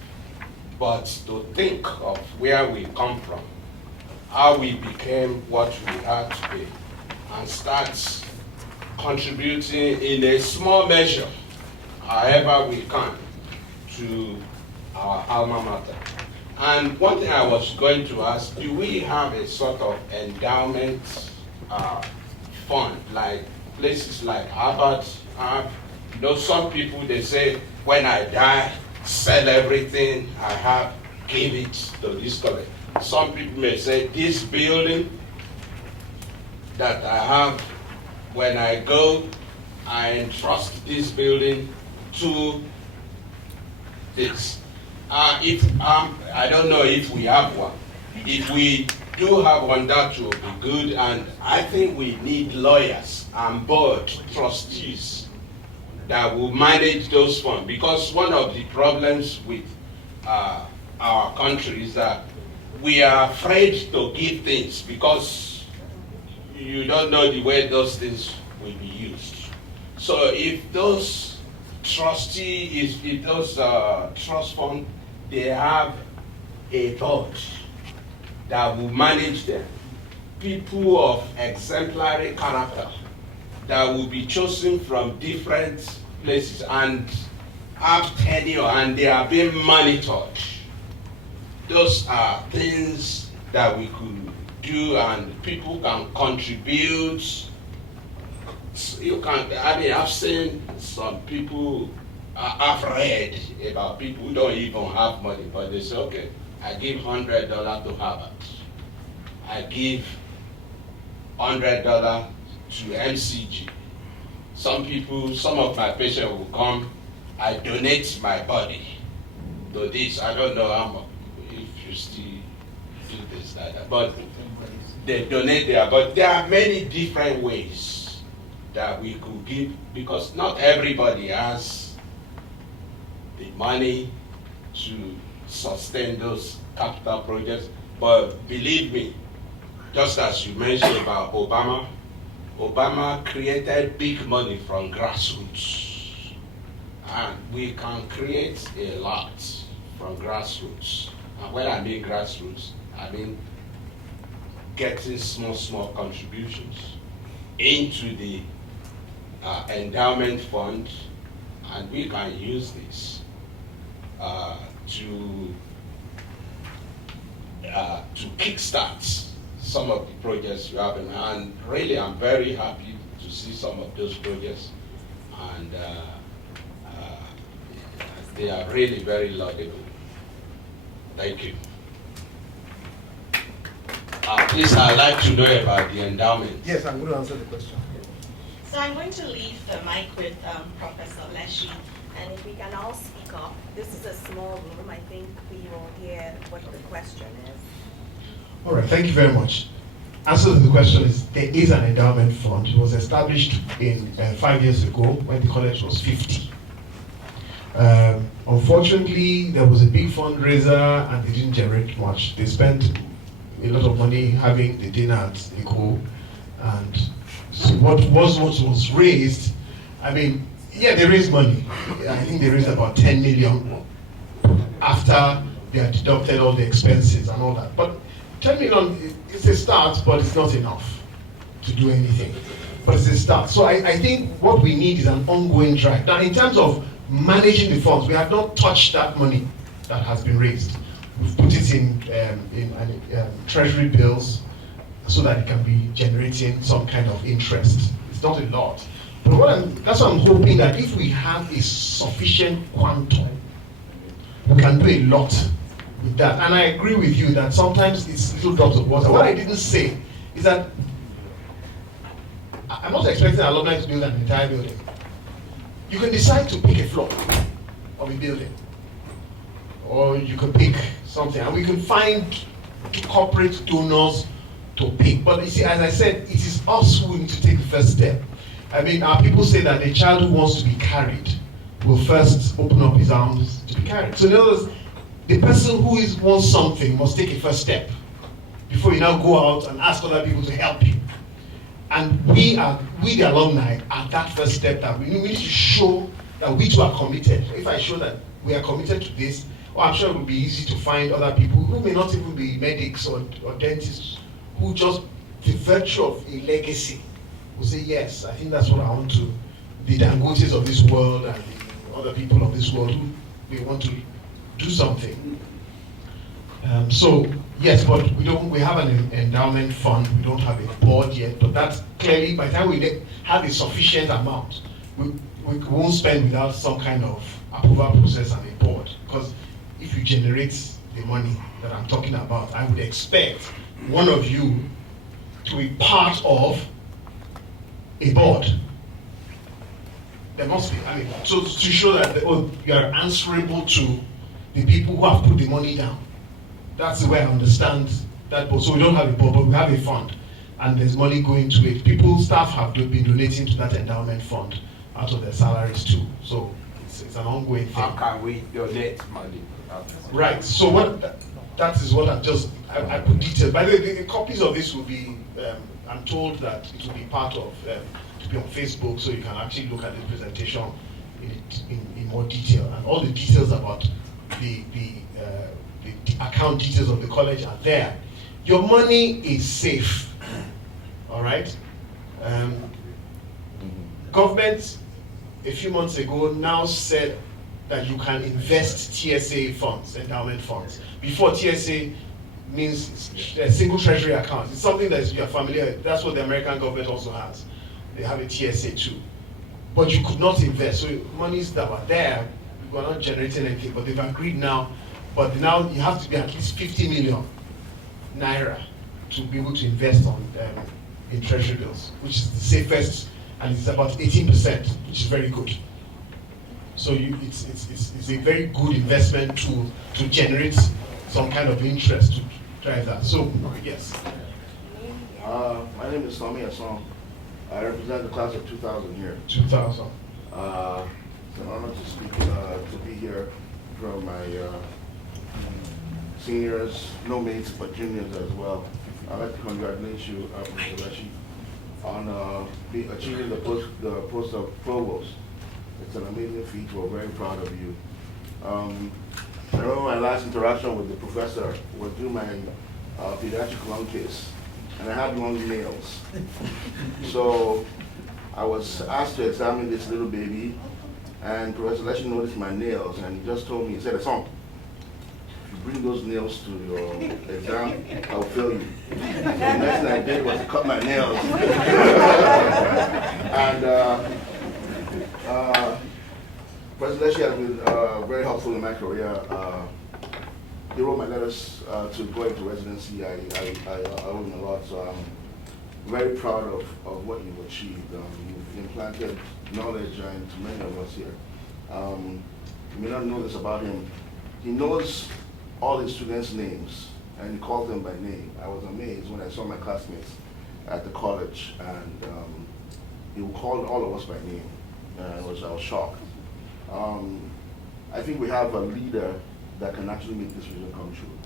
but to think of where we come from, how we became what we are today, and start contributing in a small measure, however we can, to our alma mater. And one thing I was going to ask, do we have a sort of endowment fund, like places like Harvard have? You know, some people, they say, when I die, sell everything I have, give it to this college. Some people may say, this building that I have, when I go, I entrust this building to this. I don't know if we have one. If we do have one, that will be good. And I think we need lawyers and board trustees that will manage those funds. Because one of the problems with our country is that we are afraid to give things because you don't know the way those things will be used. So if those trustees, if those trust funds, they have a board that will manage them, people of exemplary character that will be chosen from different places and have tenure, and they are being monitored. Those are things that we could do, and people can contribute. You can, I mean, I've seen some people, I've read about people who don't even have money, but they say, okay, I give $100 to Harvard. I give $100 to MCG. Some people, some of my patients will come, I donate my body to this. I don't know how much, if you still do this, that, but they donate there. But there are many different ways that we could give, because not everybody has the money to sustain those capital projects. But believe me, just as you mentioned about Obama, Obama created big money from grassroots. And we can create a lot from grassroots. And when I mean grassroots, I mean getting small contributions into the endowment fund, and we can use this to kickstart some of the projects you have in hand. And really, I'm very happy to see some of those projects, and they are really very laudable. Thank you. Please, I'd like to know about the endowment. Yes, I'm going to answer the question. So I'm going to leave the mic with Professor Leshy, and if we can all speak up. This is a small room. I think we will hear what the question is. All right, thank you very much. Answer to the question is, there is an endowment fund. It was established in 5 years ago when the college was 50. Unfortunately, there was a big fundraiser and they didn't generate much. They spent a lot of money having the dinner at Eko, and so what was raised, I mean, yeah, they raised money. I think they raised about 10 million after they had deducted all the expenses and all that. But 10 million, it's a start, but it's not enough to do anything. But it's a start. So I think what we need is an ongoing drive. Now, in terms of managing the funds, we have not touched that money that has been raised. We've put it in treasury bills so that it can be generating some kind of interest. It's not a lot. But that's what I'm hoping, that if we have a sufficient quantum, we can do a lot with that. And I agree with you that sometimes it's little drops of water. What I didn't say is that I'm not expecting alumni to build an entire building. You can decide to pick a floor of a building, or you can pick something, and we can find corporate donors to pick. But you see, as I said, it is us who need to take the first step. I mean, our people say that a child who wants to be carried will first open up his arms to be carried. So in other words, the person who wants something must take a first step before you now go out and ask other people to help you. And we, the alumni, are that first step that we need to show that we too are committed. If I show that we are committed to this, I'm sure it will be easy to find other people who may not even be medics or dentists, who just, the virtue of a legacy, will say, yes, I think that's what I want to, the Dangotes of this world and the other people of this world, who they want to do something. So yes, but we have an endowment fund. We don't have a board yet, but that's clearly, by the time we have a sufficient amount, we won't spend without some kind of approval process and a board. Because if you generate the money that I'm talking about, I would expect one of you to be part of a board. There must be, I mean, so to show that you are answerable to the people who have put the money down. That's the way I understand that. So we don't have a board, but we have a fund, and there's money going to it. Staff have been donating to that endowment fund out of their salaries too. So it's an ongoing thing. How can we donate money? Right. So that is what I put details. By the way, the copies of this will be. I'm told that it will be part of to be on Facebook, so you can actually look at the presentation in more detail, and all the details about the account details of the college are there. Your money is safe, all right? Government, a few months ago, now said that you can invest TSA funds, endowment funds. Before, TSA means it's a single treasury account. It's something that you're familiar with. That's what the American government also has. They have a TSA too. But you could not invest. So monies that were there were not generating anything, but they've agreed now. But now you have to be at least 50 million naira to be able to invest in treasury bills, which is the safest, and it's about 18%, which is very good. So it's a very good investment to generate some kind of interest to drive that. So yes. My name is Sami Asong. I represent the class of 2000 here. 2000. It's an honor to speak, to be here from my seniors, no mates, but juniors as well. I'd like to congratulate you, Mr. Leshi, on achieving the post of provost. It's an amazing feat. We're very proud of you. I remember my last interaction with the professor was through my pediatric lung case, and I had long nails. So I was asked to examine this little baby, and Professor Leshi noticed my nails, and he just told me, he said, "Asong, if you bring those nails to your exam, I'll fail you." So the next thing I did was to cut my nails. And Professor Leshi has been very helpful in my career. He wrote my letters to go into residency. I owe him a lot, so I'm very proud of what you've achieved. You've implanted knowledge into many of us here. You may not know this about him. He knows all his students' names, and he calls them by name. I was amazed when I saw my classmates at the college, and he called all of us by name, and I was shocked. I think we have a leader that can actually make this vision come true.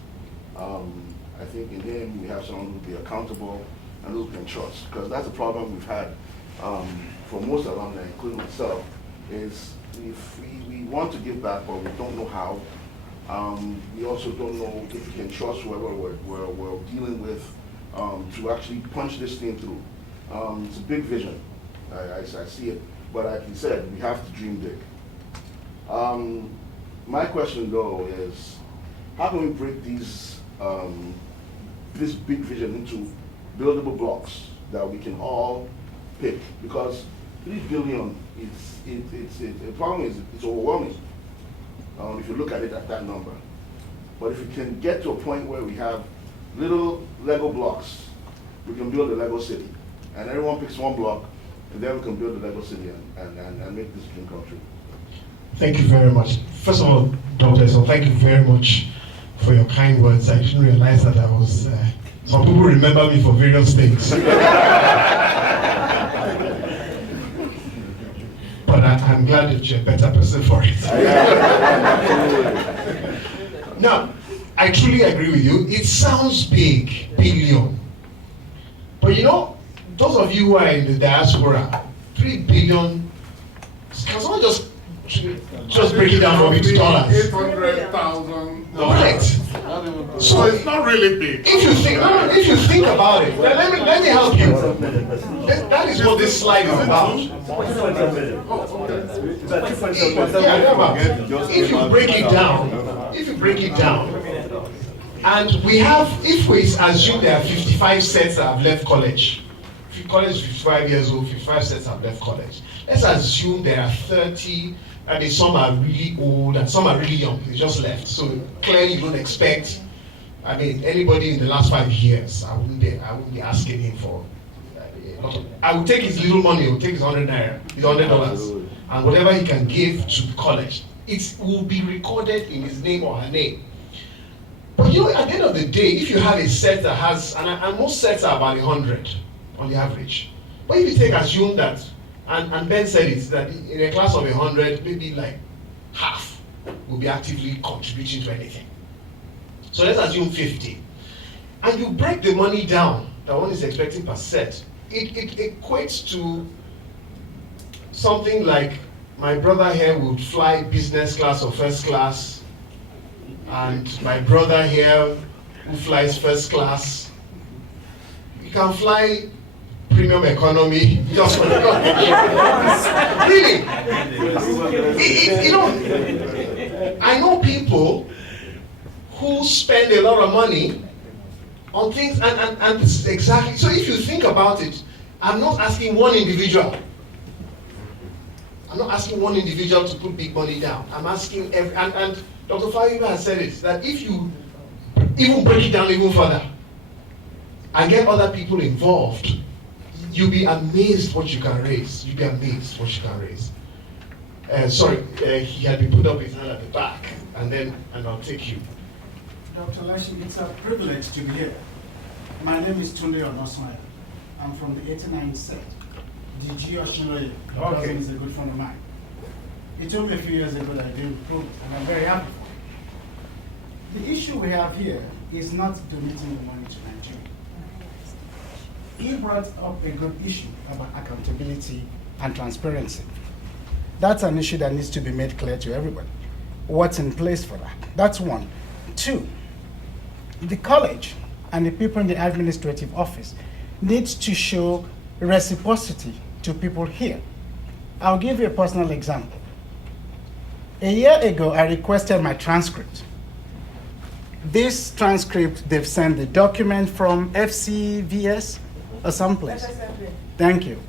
I think in him we have someone who will be accountable and who can trust, because that's a problem we've had for most alumni, including myself, is if we want to give back but we don't know how. We also don't know if we can trust whoever we're dealing with to actually punch this thing through. It's a big vision. I see it, but like you said, we have to dream big. My question though is, how can we break these this big vision into buildable blocks that we can all pick? Because 3 billion, the problem is it's overwhelming if you look at it at that number. But if we can get to a point where we have little Lego blocks, we can build a Lego city, and everyone picks one block, and then we can build a Lego city and make this dream come true. Thank you very much. First of all, Dr. So thank you very much for your kind words. I didn't realize that I was, some people remember me for various things. But I'm glad that you're a better person for it. Now, I truly agree with you. It sounds big, billion. But you know, those of you who are in the diaspora, 3 billion, can someone just break it down for me to dollars? 800,000. Correct. So it's not really big. If you think about it, let me help you. That is what this slide is about. If you break it down, and we have, if we assume there are 55 sets that have left college, college is 55 years old, 55 sets have left college. Let's assume there are 30. I mean, some are really old and some are really young. They just left. So clearly, you don't expect. I mean, anybody in the last 5 years, I wouldn't be asking him for a lot of. I would take his little money. I would take his 100 naira, his $100, and whatever he can give to the college, it will be recorded in his name or her name. But you know, at the end of the day, if you have a set that has, and most sets are about 100 on the average. But if you assume that. And Ben said it, that in a class of 100, maybe like half will be actively contributing to anything. So let's assume 50. And you break the money down that one is expecting per set. It equates to something like my brother here would fly business class or first class, and my brother here who flies first class, you can fly premium economy, just for the really. You know, I know people who spend a lot of money on things, and this is exactly, so if you think about it, I'm not asking one individual. I'm not asking one individual to put big money down. I'm asking every, and Dr. Fayuba has said it, that if you even break it down even further and get other people involved, you'll be amazed what you can raise. You'll be amazed what you can raise. He had been put up his hand at the back, and I'll take you. Dr. Lashi, it's a privilege to be here. My name is Tunde Onoswai. I'm from the 89 set. DG Oshinloye. My cousin is a good friend of mine. He told me a few years ago that I didn't prove it, and I'm very happy for it. The issue we have here is not donating the money to Nigeria. He brought up a good issue about accountability and transparency. That's an issue that needs to be made clear to everybody. What's in place for that? That's one. Two, the college and the people in the administrative office needs to show reciprocity to people here. I'll give you a personal example. A year ago, I requested my transcript. This transcript, they've sent the document from FCVS or someplace. Thank you.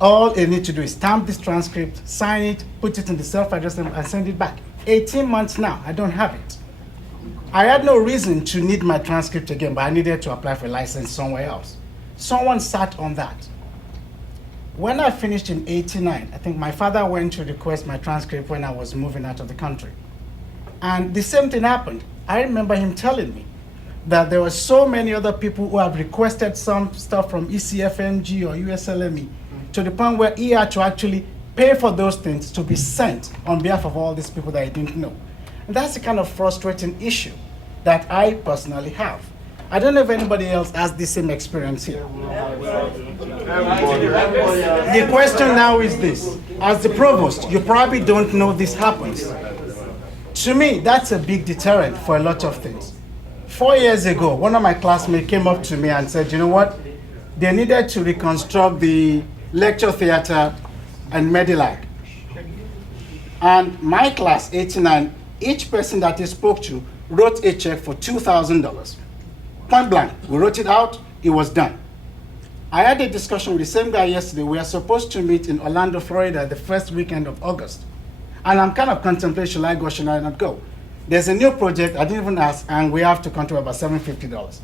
All they need to do is stamp this transcript, sign it, put it in the self-addressed and send it back. 18 months now, I don't have it. I had no reason to need my transcript again, but I needed to apply for a license somewhere else. Someone sat on that. When I finished in 89, I think my father went to request my transcript when I was moving out of the country. And the same thing happened. I remember him telling me that there were so many other people who have requested some stuff from ECFMG or USLME to the point where he had to actually pay for those things to be sent on behalf of all these people that he didn't know. And that's the kind of frustrating issue that I personally have. I don't know if anybody else has the same experience here. The question now is this. As the provost, you probably don't know this happens. To me, that's a big deterrent for a lot of things. 4 years ago, one of my classmates came up to me and said, you know what? They needed to reconstruct the lecture theater and Medilag. And my class, 89, each person that he spoke to wrote a check for $2,000. Point blank, we wrote it out, it was done. I had a discussion with the same guy yesterday. We are supposed to meet in Orlando, Florida, the first weekend of August. And I'm kind of contemplating, should I go, should I not go? There's a new project, I didn't even ask, and we have to contribute about $750.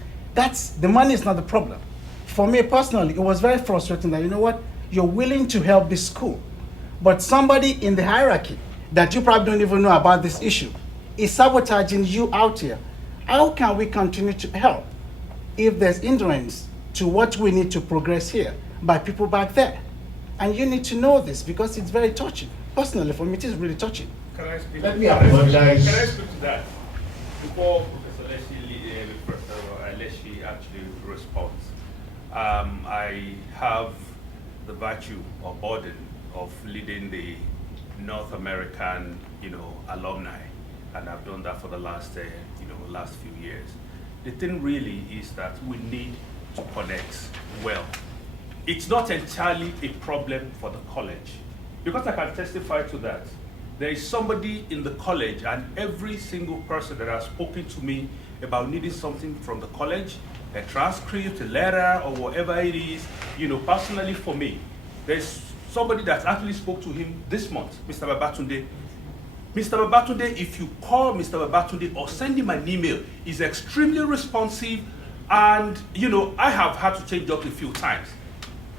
The money is not the problem. For me personally, it was very frustrating that, you know what, you're willing to help this school, but somebody in the hierarchy that you probably don't even know about this issue is sabotaging you out here. How can we continue to help if there's hindrance to what we need to progress here by people back there? And you need to know this because it's very touching. Personally, for me, it is really touching. Can I speak? Let me apologize. Can I speak to that? Before Professor Leshi actually responds, I have the virtue or burden of leading the North American, alumni, and I've done that for the last few years. The thing really is that we need to connect well. It's not entirely a problem for the college, because I can testify to that. There is somebody in the college, and every single person that has spoken to me about needing something from the college, a transcript, a letter, or whatever it is, personally for me, there's somebody that actually spoke to him this month, Mr. Babatunde. Mr. Babatunde, if you call Mr. Babatunde or send him an email, he's extremely responsive, and I have had to change jobs a few times.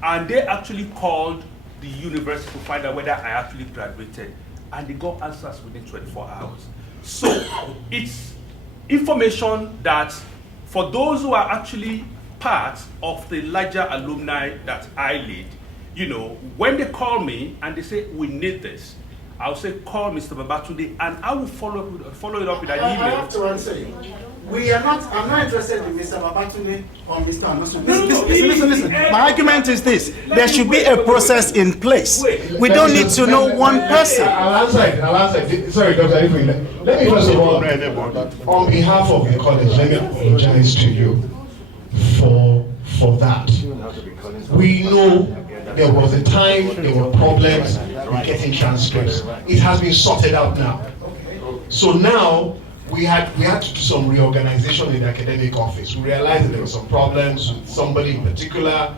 And they actually called the university to find out whether I actually graduated, and they got answers within 24 hours. So it's information that for those who are actually part of the larger alumni that I lead, when they call me and they say, we need this, I'll say, call Mr. Babatunde, and I will follow it up with an email. I have to answer you. I'm not interested in Mr. Babatunde or Mr. Onosu. Listen. My argument is this. There should be a process in place. We don't need to know one person. I'll answer it. Sorry, Dr. Ifeanyi. Let me first of all, on behalf of the college, let me apologize to you for that. We know there was a time, there were problems with getting transcripts. It has been sorted out now. So now, we had to do some reorganization in the academic office. We realized that there were some problems with somebody in particular.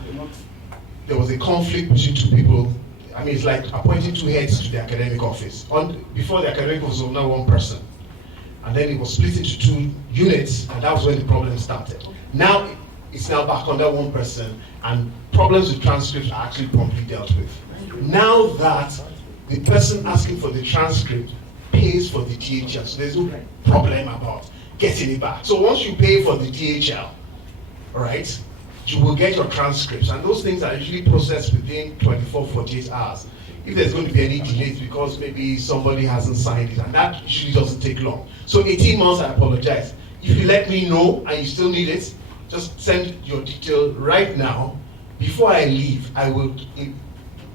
There was a conflict between two people. I mean, it's like appointing two heads to the academic office. Before the academic office was not one person. And then it was split into two units, and that was when the problem started. Now, it's now back under one person, and problems with transcripts are actually promptly dealt with. Now that the person asking for the transcript pays for the DHL, so there's no problem about getting it back. So once you pay for the DHL, right, you will get your transcripts, and those things are usually processed within 24, 48 hours. If there's going to be any delays because maybe somebody hasn't signed it, and that usually doesn't take long. So 18 months, I apologize. If you let me know and you still need it, just send your detail right now. Before I leave, I will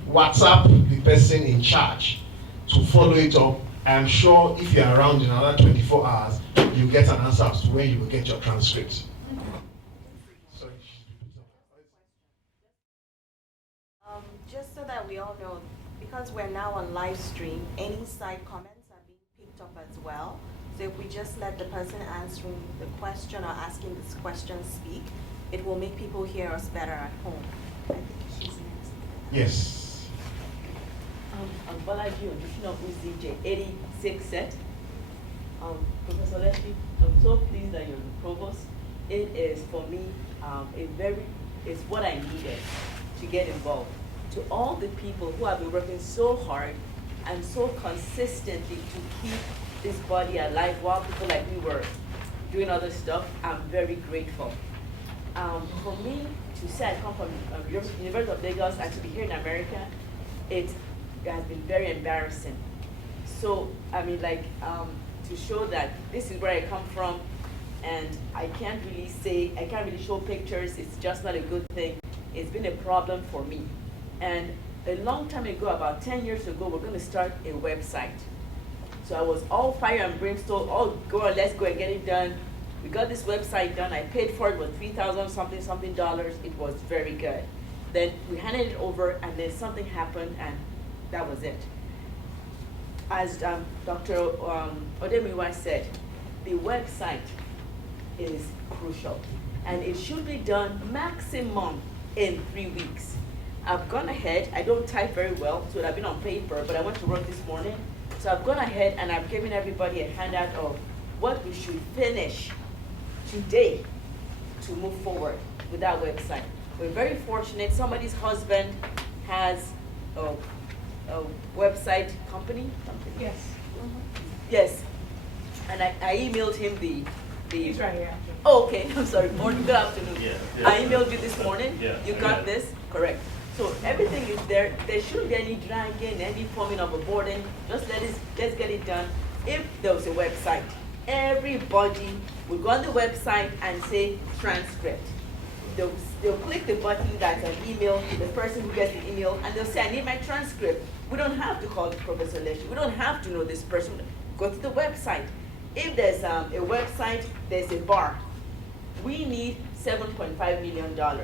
WhatsApp the person in charge to follow it up. I am sure if you're around in another 24 hours, you'll get an answer as to when you will get your transcript. Just so that we all know, because we're now on live stream, any side comments are being picked up as well. So if we just let the person answering the question or asking this question speak, it will make people hear us better at home. I think she's next. Yes. I'm Balaji Odusina UCJ 86 set. Professor Leslie, I'm so pleased that you're the provost. It is for me it's what I needed to get involved. To all the people who have been working so hard and so consistently to keep this body alive while people like me were doing other stuff, I'm very grateful. For me to say I come from University of Lagos and to be here in America, it has been very embarrassing. So, I mean, like, to show that this is where I come from, and I can't really show pictures, it's just not a good thing. It's been a problem for me. And a long time ago, about 10 years ago, we're going to start a website. So I was all fire and brimstone, let's go and get it done. We got this website done. I paid for it with $3,000 something dollars. It was very good. Then we handed it over, and then something happened, and that was it. As Dr. Odemiwa said, the website is crucial, and it should be done maximum in 3 weeks. I've gone ahead, I don't type very well, so I've been on paper, but I went to work this morning. So I've gone ahead and I've given everybody a handout of what we should finish today to move forward with our website. We're very fortunate, somebody's husband has a website company? Yes. Yes. And I emailed him the He's right here. Oh, okay, I'm sorry, morning, good afternoon. Yeah. I emailed you this morning. Yeah. You got this? Correct. So everything is there. There shouldn't be any dragging, any forming of a burden. Just let's get it done. If there was a website, everybody would go on the website and say transcript. They'll click the button that's an email to the person who gets the email, and they'll say, I need my transcript. We don't have to call Professor Leslie. We don't have to know this person. Go to the website. If there's a website, there's a bar. We need $7.5 million.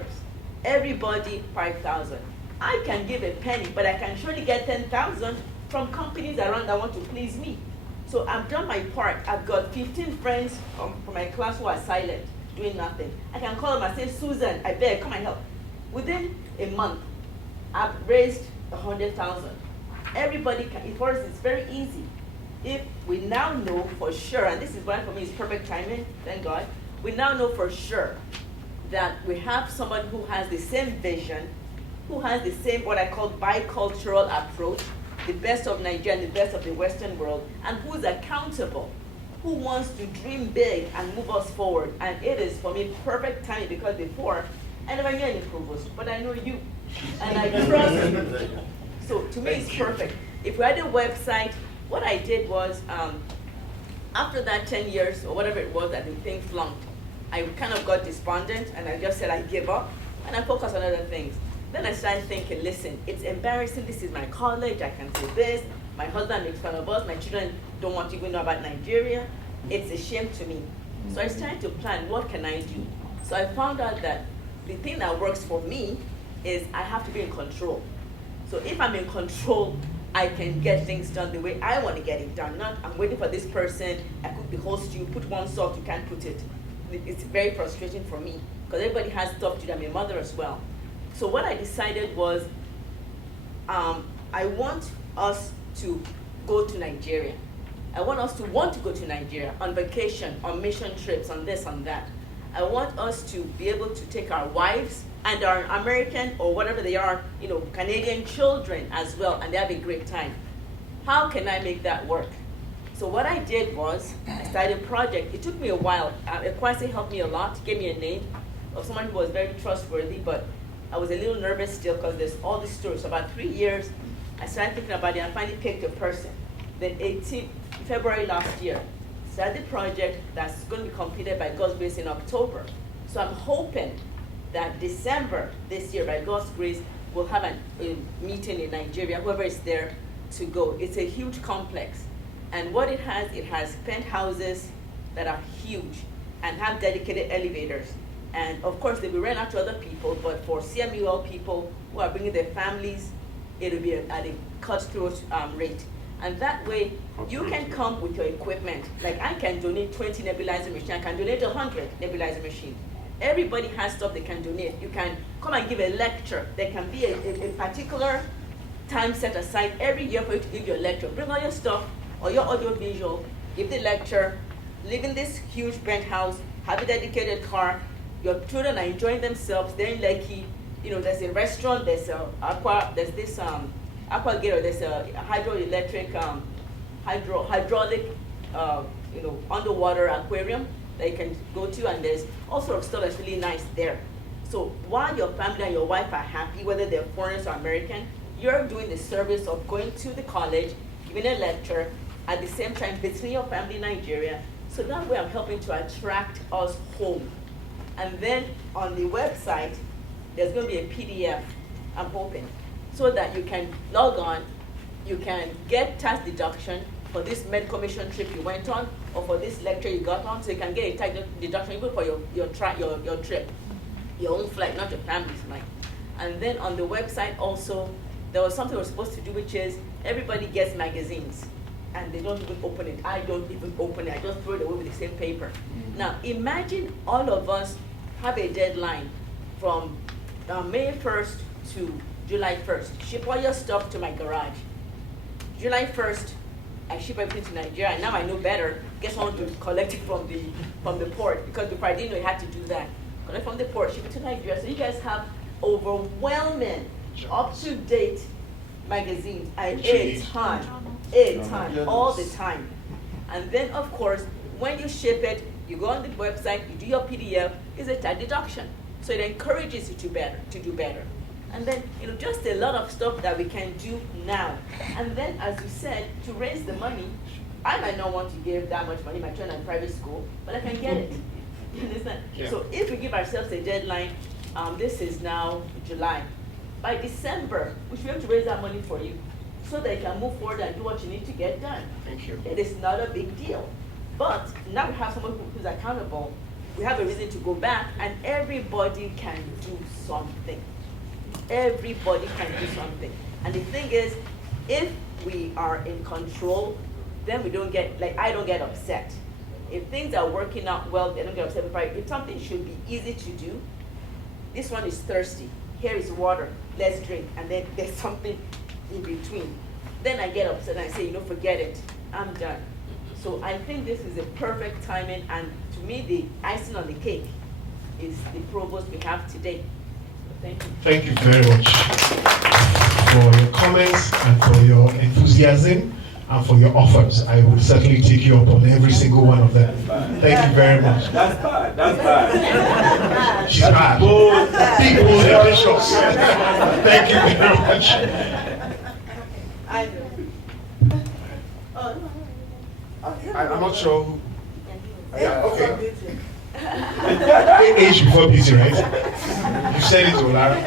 Everybody, 5,000. I can give a penny, but I can surely get 10,000 from companies around that want to please me. So I've done my part. I've got 15 friends from my class who are silent, doing nothing. I can call them and say, Susan, I beg, come and help. Within a month, I've raised 100,000. Everybody can, for us, it's very easy. If we now know for sure, and this is why for me it's perfect timing, thank God, we now know for sure that we have someone who has the same vision, who has the same, what I call bicultural approach, the best of Nigeria and the best of the Western world, and who's accountable, who wants to dream big and move us forward. And it is, for me, perfect timing, because before, I never knew any provost, but I know you, and I trust you. So to me, it's perfect. If we had a website, what I did was, after that 10 years, or whatever it was that the thing flunked, I kind of got despondent, and I just said I give up, and I focused on other things. Then I started thinking, listen, it's embarrassing, this is my college, I can say this, my husband makes fun of us, my children don't want to even know about Nigeria, it's a shame to me. So I started to plan, what can I do? So I found out that the thing that works for me is I have to be in control. So if I'm in control, I can get things done the way I want to get it done. Not I'm waiting for this person, I cook the whole stew, put one salt, you can't put it. It's very frustrating for me because everybody has stuff to do. I'm a mother as well. So what I decided was I want us to go to Nigeria. I want us to want to go to Nigeria on vacation, on mission trips, on this, on that. I want us to be able to take our wives and our American or whatever they are, Canadian children as well, and they have a great time. How can I make that work? So what I did was, I started a project. It took me a while. Ekwasi helped me a lot, gave me a name of someone who was very trustworthy, but I was a little nervous still because there's all these stories. So about 3 years, I started thinking about it and finally picked a person. Then 18th February last year, started the project that's going to be completed by God's grace in October. So I'm hoping that December this year, by God's grace, we'll have a meeting in Nigeria, whoever is there to go. It's a huge complex. And what it has penthouses that are huge and have dedicated elevators. And of course, they will rent out to other people, but for CMUL people who are bringing their families, it'll be at a cutthroat rate. And that way, you can come with your equipment. Like I can donate 20 nebulizer machines, I can donate 100 nebulizer machines. Everybody has stuff they can donate. You can come and give a lecture. There can be a particular time set aside every year for you to give your lecture. Bring all your stuff or your audio visual, give the lecture, live in this huge penthouse, have a dedicated car. Your children are enjoying themselves. They're in Lekki. There's a restaurant, there's this aqua gate, or there's a hydroelectric, hydraulic, underwater aquarium that you can go to, and there's all sorts of stuff that's really nice there. So while your family and your wife are happy, whether they're foreigners or American, you're doing the service of going to the college, giving a lecture, at the same time visiting your family in Nigeria. So that way I'm helping to attract us home. And then on the website, there's going to be a PDF, I'm hoping, so that you can log on, you can get tax deduction for this medical mission trip you went on, or for this lecture you got on, so you can get a tax deduction even for your trip, your own flight, not your family's flight. And then on the website also, there was something we're supposed to do, which is everybody gets magazines, and they don't even open it. I don't even open it. I just throw it away with the same paper. Now, imagine all of us have a deadline from May 1st to July 1st. Ship all your stuff to my garage. July 1st, I ship everything to Nigeria, and now I know better. Get someone to collect it from the port, because before I didn't know you had to do that. Collect from the port, ship it to Nigeria. So you guys have overwhelming, up-to-date magazines at a ton, all the time. And then, of course, when you ship it, you go on the website, you do your PDF, it's a tax deduction. So it encourages you to do better. And then, just a lot of stuff that we can do now. And then, as you said, to raise the money, I might not want to give that much money, my children in private school, but I can get it. You understand? Yeah. So if we give ourselves a deadline, this is now July. By December, we should be able to raise that money for you so that you can move forward and do what you need to get done. Thank you. It is not a big deal. But now we have someone who's accountable. We have a reason to go back, and everybody can do something. Everybody can do something. And the thing is, if we are in control, then we don't get, I don't get upset. If things are working out well, they don't get upset. If something should be easy to do, this one is thirsty. Here is water, let's drink. And then there's something in between. Then I get upset and I say, forget it, I'm done. So I think this is a perfect timing, and to me, the icing on the cake is the provost we have today. Thank you. Thank you very much for your comments and for your enthusiasm and for your offers. I will certainly take you up on every single one of them. Thank you very much. That's bad. That's bad. She's bad. Big bold ambitious. Thank you very much. I'm not sure who. Yeah, okay. Age before beauty, right? You said it, Olara.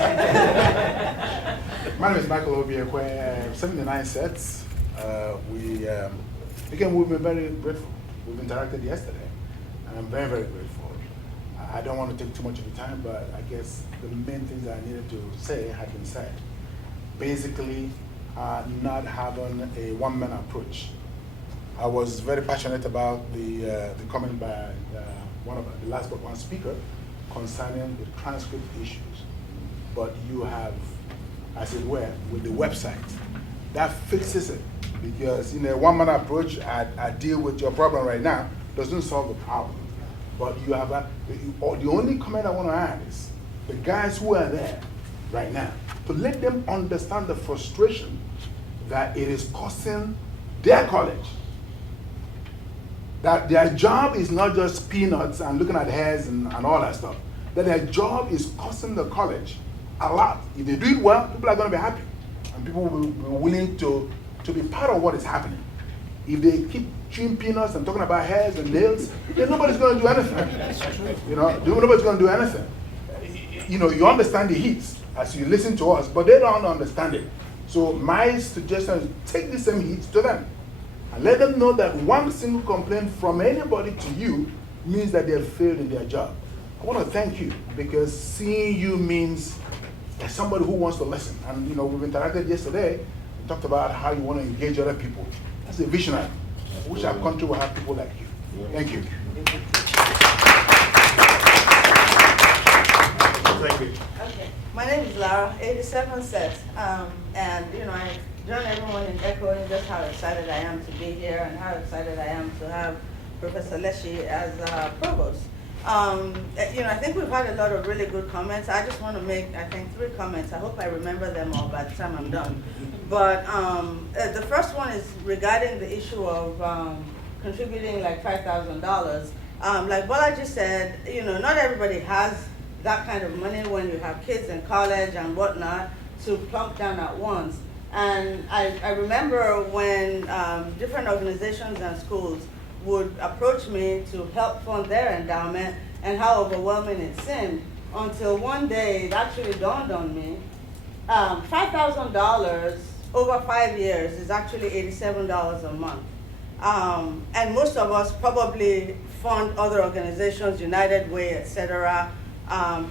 My name is Michael Obiekwe, 79 sets. Again, we've been very grateful. We've interacted yesterday, and I'm very, very grateful. I don't want to take too much of your time, but I guess the main things that I needed to say had been said. Basically, not having a one-man approach. I was very passionate about the comment by one of the last but one speaker concerning the transcript issues. But you have, as it were, with the website, that fixes it. Because in a one-man approach, I deal with your problem right now, doesn't solve the problem. But you have the only comment I want to add is the guys who are there right now, to let them understand the frustration that it is costing their college. That their job is not just peanuts and looking at hairs and all that stuff. That their job is costing the college a lot. If they do it well, people are going to be happy. And people will be willing to be part of what is happening. If they keep chewing peanuts and talking about hairs and nails, then nobody's going to do anything. You know, nobody's going to do anything. You know, you understand the heat as you listen to us, but they don't understand it. So my suggestion is take the same heat to them and let them know that one single complaint from anybody to you means that they have failed in their job. I want to thank you because seeing you means there's somebody who wants to listen. And you know, we've interacted yesterday. We talked about how you want to engage other people. That's a visionary. I wish our country would have people like you. Thank you. Thank you. Okay. My name is Lara, 87 sets. And you know, I join everyone in echoing just how excited I am to be here and how excited I am to have Professor Leshy as provost. You know, I think we've had a lot of really good comments. I just want to make, I think, 3 comments. I hope I remember them all by the time I'm done. But the first one is regarding the issue of contributing like $5,000. Like Bolaji said, you know, not everybody has that kind of money when you have kids in college and whatnot to plunk down at once. And I remember when different organizations and schools would approach me to help fund their endowment and how overwhelming it seemed, until one day it actually dawned on me, $5,000 over 5 years is actually $87 a month. And most of us probably fund other organizations, United Way, etc.,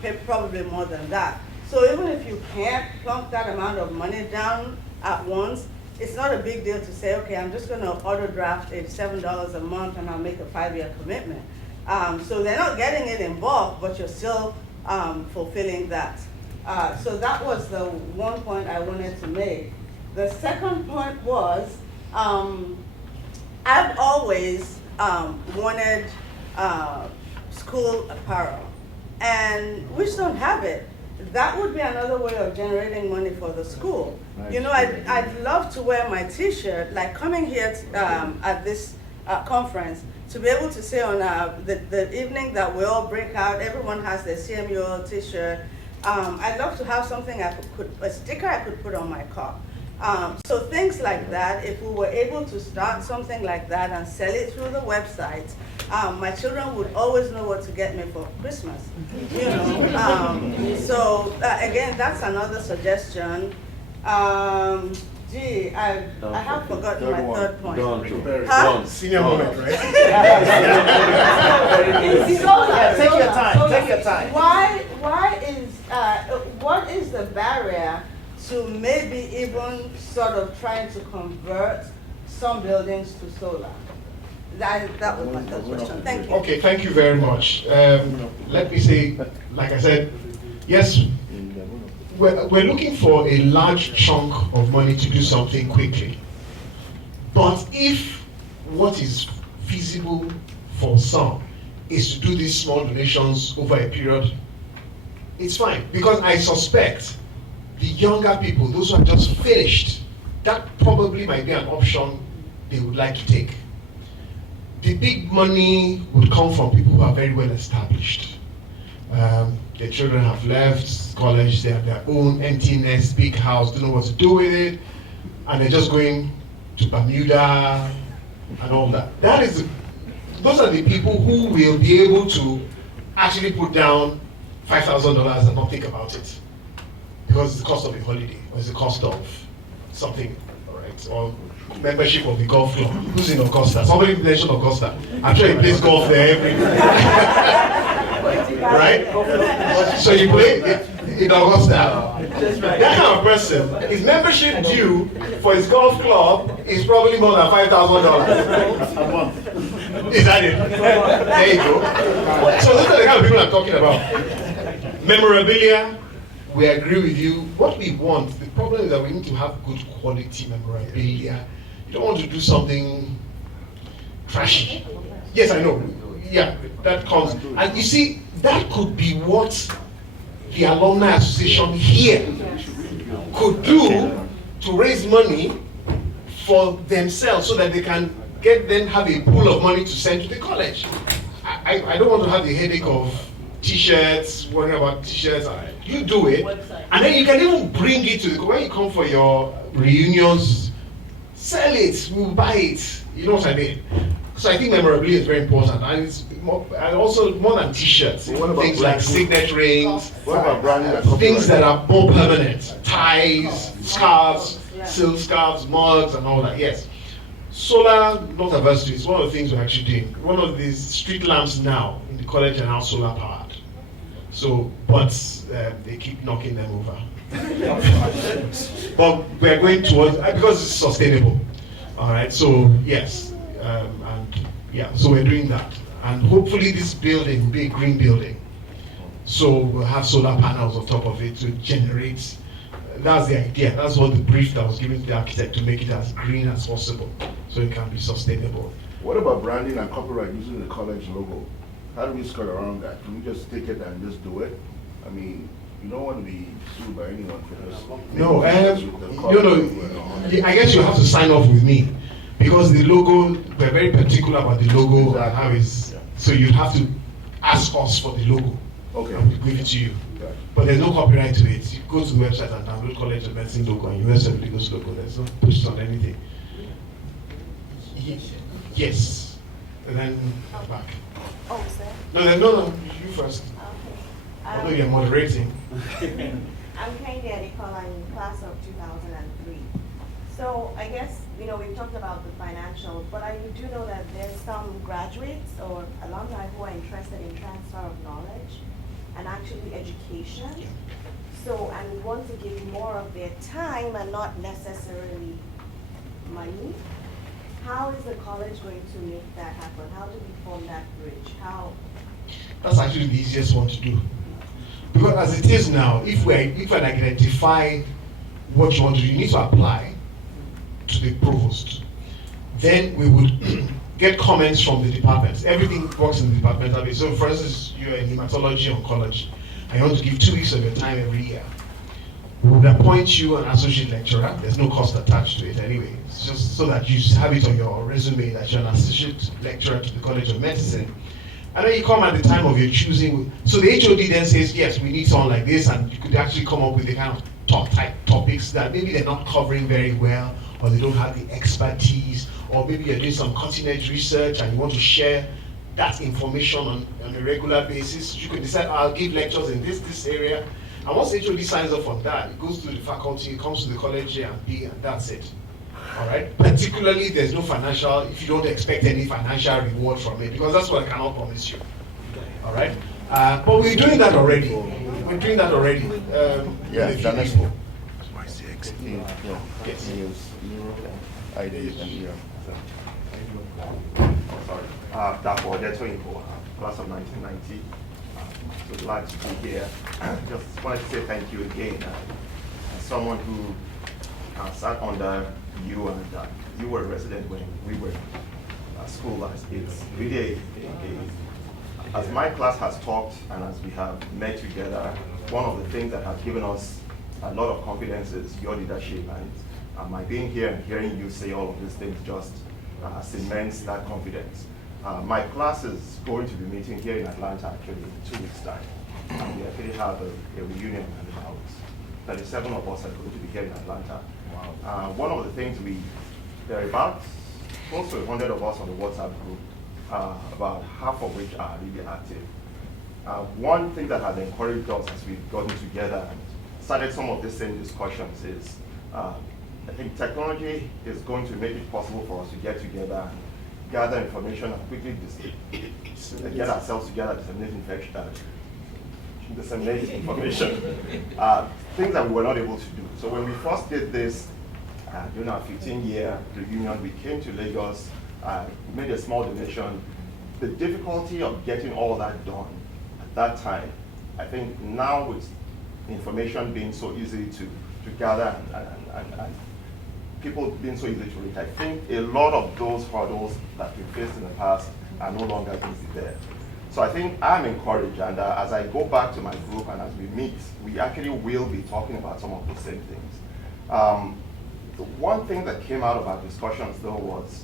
pay probably more than that. So even if you can't plunk that amount of money down at once, it's not a big deal to say, okay, I'm just going to auto draft $87 a month and I'll make a 5-year commitment. So they're not getting it in bulk, but you're still fulfilling that. So that was the one point I wanted to make. The second point was, I've always wanted school apparel, and we just don't have it. That would be another way of generating money for the school. Nice. You know, I'd love to wear my T-shirt, like coming here at this conference, to be able to say on the evening that we all break out, everyone has their CMUL T-shirt. I'd love to have something a sticker I could put on my car. So things like that, if we were able to start something like that and sell it through the website, my children would always know what to get me for Christmas. You know, so again, that's another suggestion. Gee, I have forgotten my third point. Huh? Senior moment, right? Take your time. Take your time. What is the barrier to maybe even sort of trying to convert some buildings to solar? That was my third question. Thank you. Okay, thank you very much. Let me say, like I said, yes, we're looking for a large chunk of money to do something quickly. But if what is feasible for some is to do these small donations over a period, it's fine. Because I suspect the younger people, those who are just finished, that probably might be an option they would like to take. The big money would come from people who are very well established. Their children have left college, they have their own empty nest, big house, don't know what to do with it, and they're just going to Bermuda and all that. Those are the people who will be able to actually put down $5,000 and not think about it. Because it's the cost of a holiday, or it's the cost of something, all right? Or membership of the golf club. Who's in Augusta? Somebody mentioned Augusta. I'm sure he plays golf there every day. Right? So you play, in Augusta. That's right. That kind of person, his membership due for his golf club is probably more than $5,000 a month. Is that it? There you go. So those are the kind of people I'm talking about. Memorabilia, we agree with you. What we want, the problem is that we need to have good quality memorabilia. You don't want to do something trashy. Yes, I know. Yeah, that comes. And you see, that could be what the Alumni Association here could do to raise money for themselves so that they can have a pool of money to send to the college. I don't want to have the headache of t-shirts, worrying about t-shirts. You do it, and then you can even bring it to when you come for your reunions, sell it, we'll buy it. You know what I mean? So I think memorabilia is very important, and it's and also more than t-shirts. Things like signet rings, things that are more permanent, ties, scarves, silk scarves, mugs, and all that. Yes. Solar, not averse to it. It's one of the things we're actually doing. One of these street lamps now in the college are now solar powered. So, but they keep knocking them over. But we're going towards, because it's sustainable. All right, so yes. And yeah, so we're doing that. And hopefully this building will be a green building. So we'll have solar panels on top of it to generate. That's the idea. That's what the brief that was given to the architect, to make it as green as possible so it can be sustainable. What about branding and copyright using the college logo? How do we skirt around that? Can we just take it and just do it? I mean, you don't want to be sued by anyone for this. No, I guess you have to sign off with me because the logo, we're very particular about the logo and how it's, so you have to ask us for the logo. Okay. And we'll give it to you. Okay. But there's no copyright to it. You go to the website and download College of Medicine logo and US Legos logo. There's no push on anything. Yes. And then back. Oh, sir. No, you first. Okay. Although you're moderating. I'm Candy Adikola, I'm in class of 2003. So I guess, we've talked about the financial, but I do know that there's some graduates or alumni who are interested in transfer of knowledge and actually education. So, and want to give more of their time and not necessarily money. How is the college going to make that happen? How do we form that bridge? How? That's actually the easiest one to do. Because as it is now, if we identify what you want to do, you need to apply to the provost. Then we would get comments from the departments. Everything works in the departmental base. So for instance, you're in hematology oncology, and you want to give 2 weeks of your time every year. We would appoint you an associate lecturer. There's no cost attached to it anyway. It's just so that you have it on your resume that you're an associate lecturer to the College of Medicine. And then you come at the time of your choosing. So the HOD then says, yes, we need someone like this, and you could actually come up with the kind of type topics that maybe they're not covering very well, or they don't have the expertise, or maybe you're doing some cutting edge research and you want to share that information on a regular basis. You can decide, I'll give lectures in this area. And once the HOD signs off on that, it goes to the faculty, it comes to the college A and B, and that's it. All right? Particularly, there's no financial, if you don't expect any financial reward from it, because that's what I cannot promise you. All right? But we're doing that already. We're doing that already. Yeah, the that's people. Yes. ID and Therefore, that's very important. Class of 1990. So glad to be here. Just wanted to say thank you again. As someone who sat under you, and you were a resident when we were at school. It's really as my class has talked and as we have met together, one of the things that has given us a lot of confidence is your leadership, and my being here and hearing you say all of these things just cements that confidence. My class is going to be meeting here in Atlanta actually in 2 weeks' time. We actually have a reunion, and about 37 of us are going to be here in Atlanta. Wow. One of the things there are about close to 100 of us on the WhatsApp group, about half of which are really active. One thing that has encouraged us as we've gotten together and started some of the same discussions is I think technology is going to make it possible for us to get together and gather information and quickly get ourselves together, disseminate disseminate information, things that we were not able to do. So when we first did this, during our 15-year reunion, we came to Lagos, made a small donation. The difficulty of getting all that done at that time, I think now with information being so easy to gather and people being so easy to reach, I think a lot of those hurdles that we faced in the past are no longer easy there. So I think I'm encouraged, and as I go back to my group and as we meet, we actually will be talking about some of the same things. The one thing that came out of our discussions though was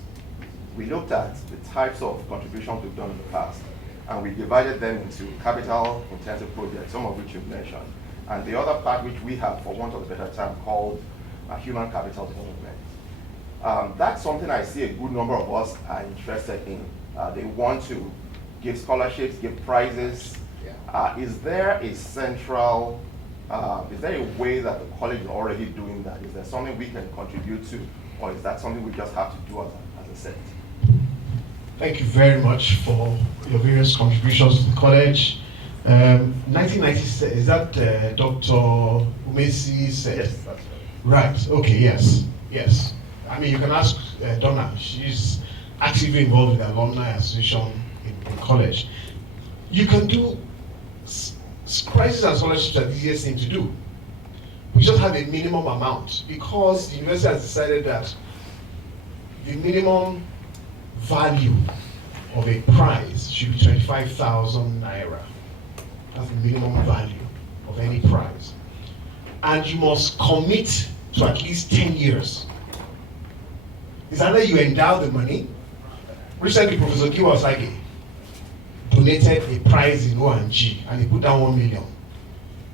we looked at the types of contributions we've done in the past, and we divided them into capital intensive projects, some of which you've mentioned, and the other part which we have, for want of a better term, called human capital development. That's something I see a good number of us are interested in. They want to give scholarships, give prizes. Is there a central, is there a way that the college is already doing that? Is there something we can contribute to, or is that something we just have to do as a set? Thank you very much for your various contributions to the college. 1996, is that Dr. Umesi said? Yes, that's right. Right, okay, yes, yes. I mean, you can ask Donna. She's actively involved in the Alumni Association in college. You can do prizes and scholarships are the easiest thing to do. We just have a minimum amount because the university has decided that the minimum value of a prize should be 25,000 naira. That's the minimum value of any prize. And you must commit to at least 10 years. It's either you endow the money. Recently, Professor Kiwasage donated a prize in O&G and he put down 1 million.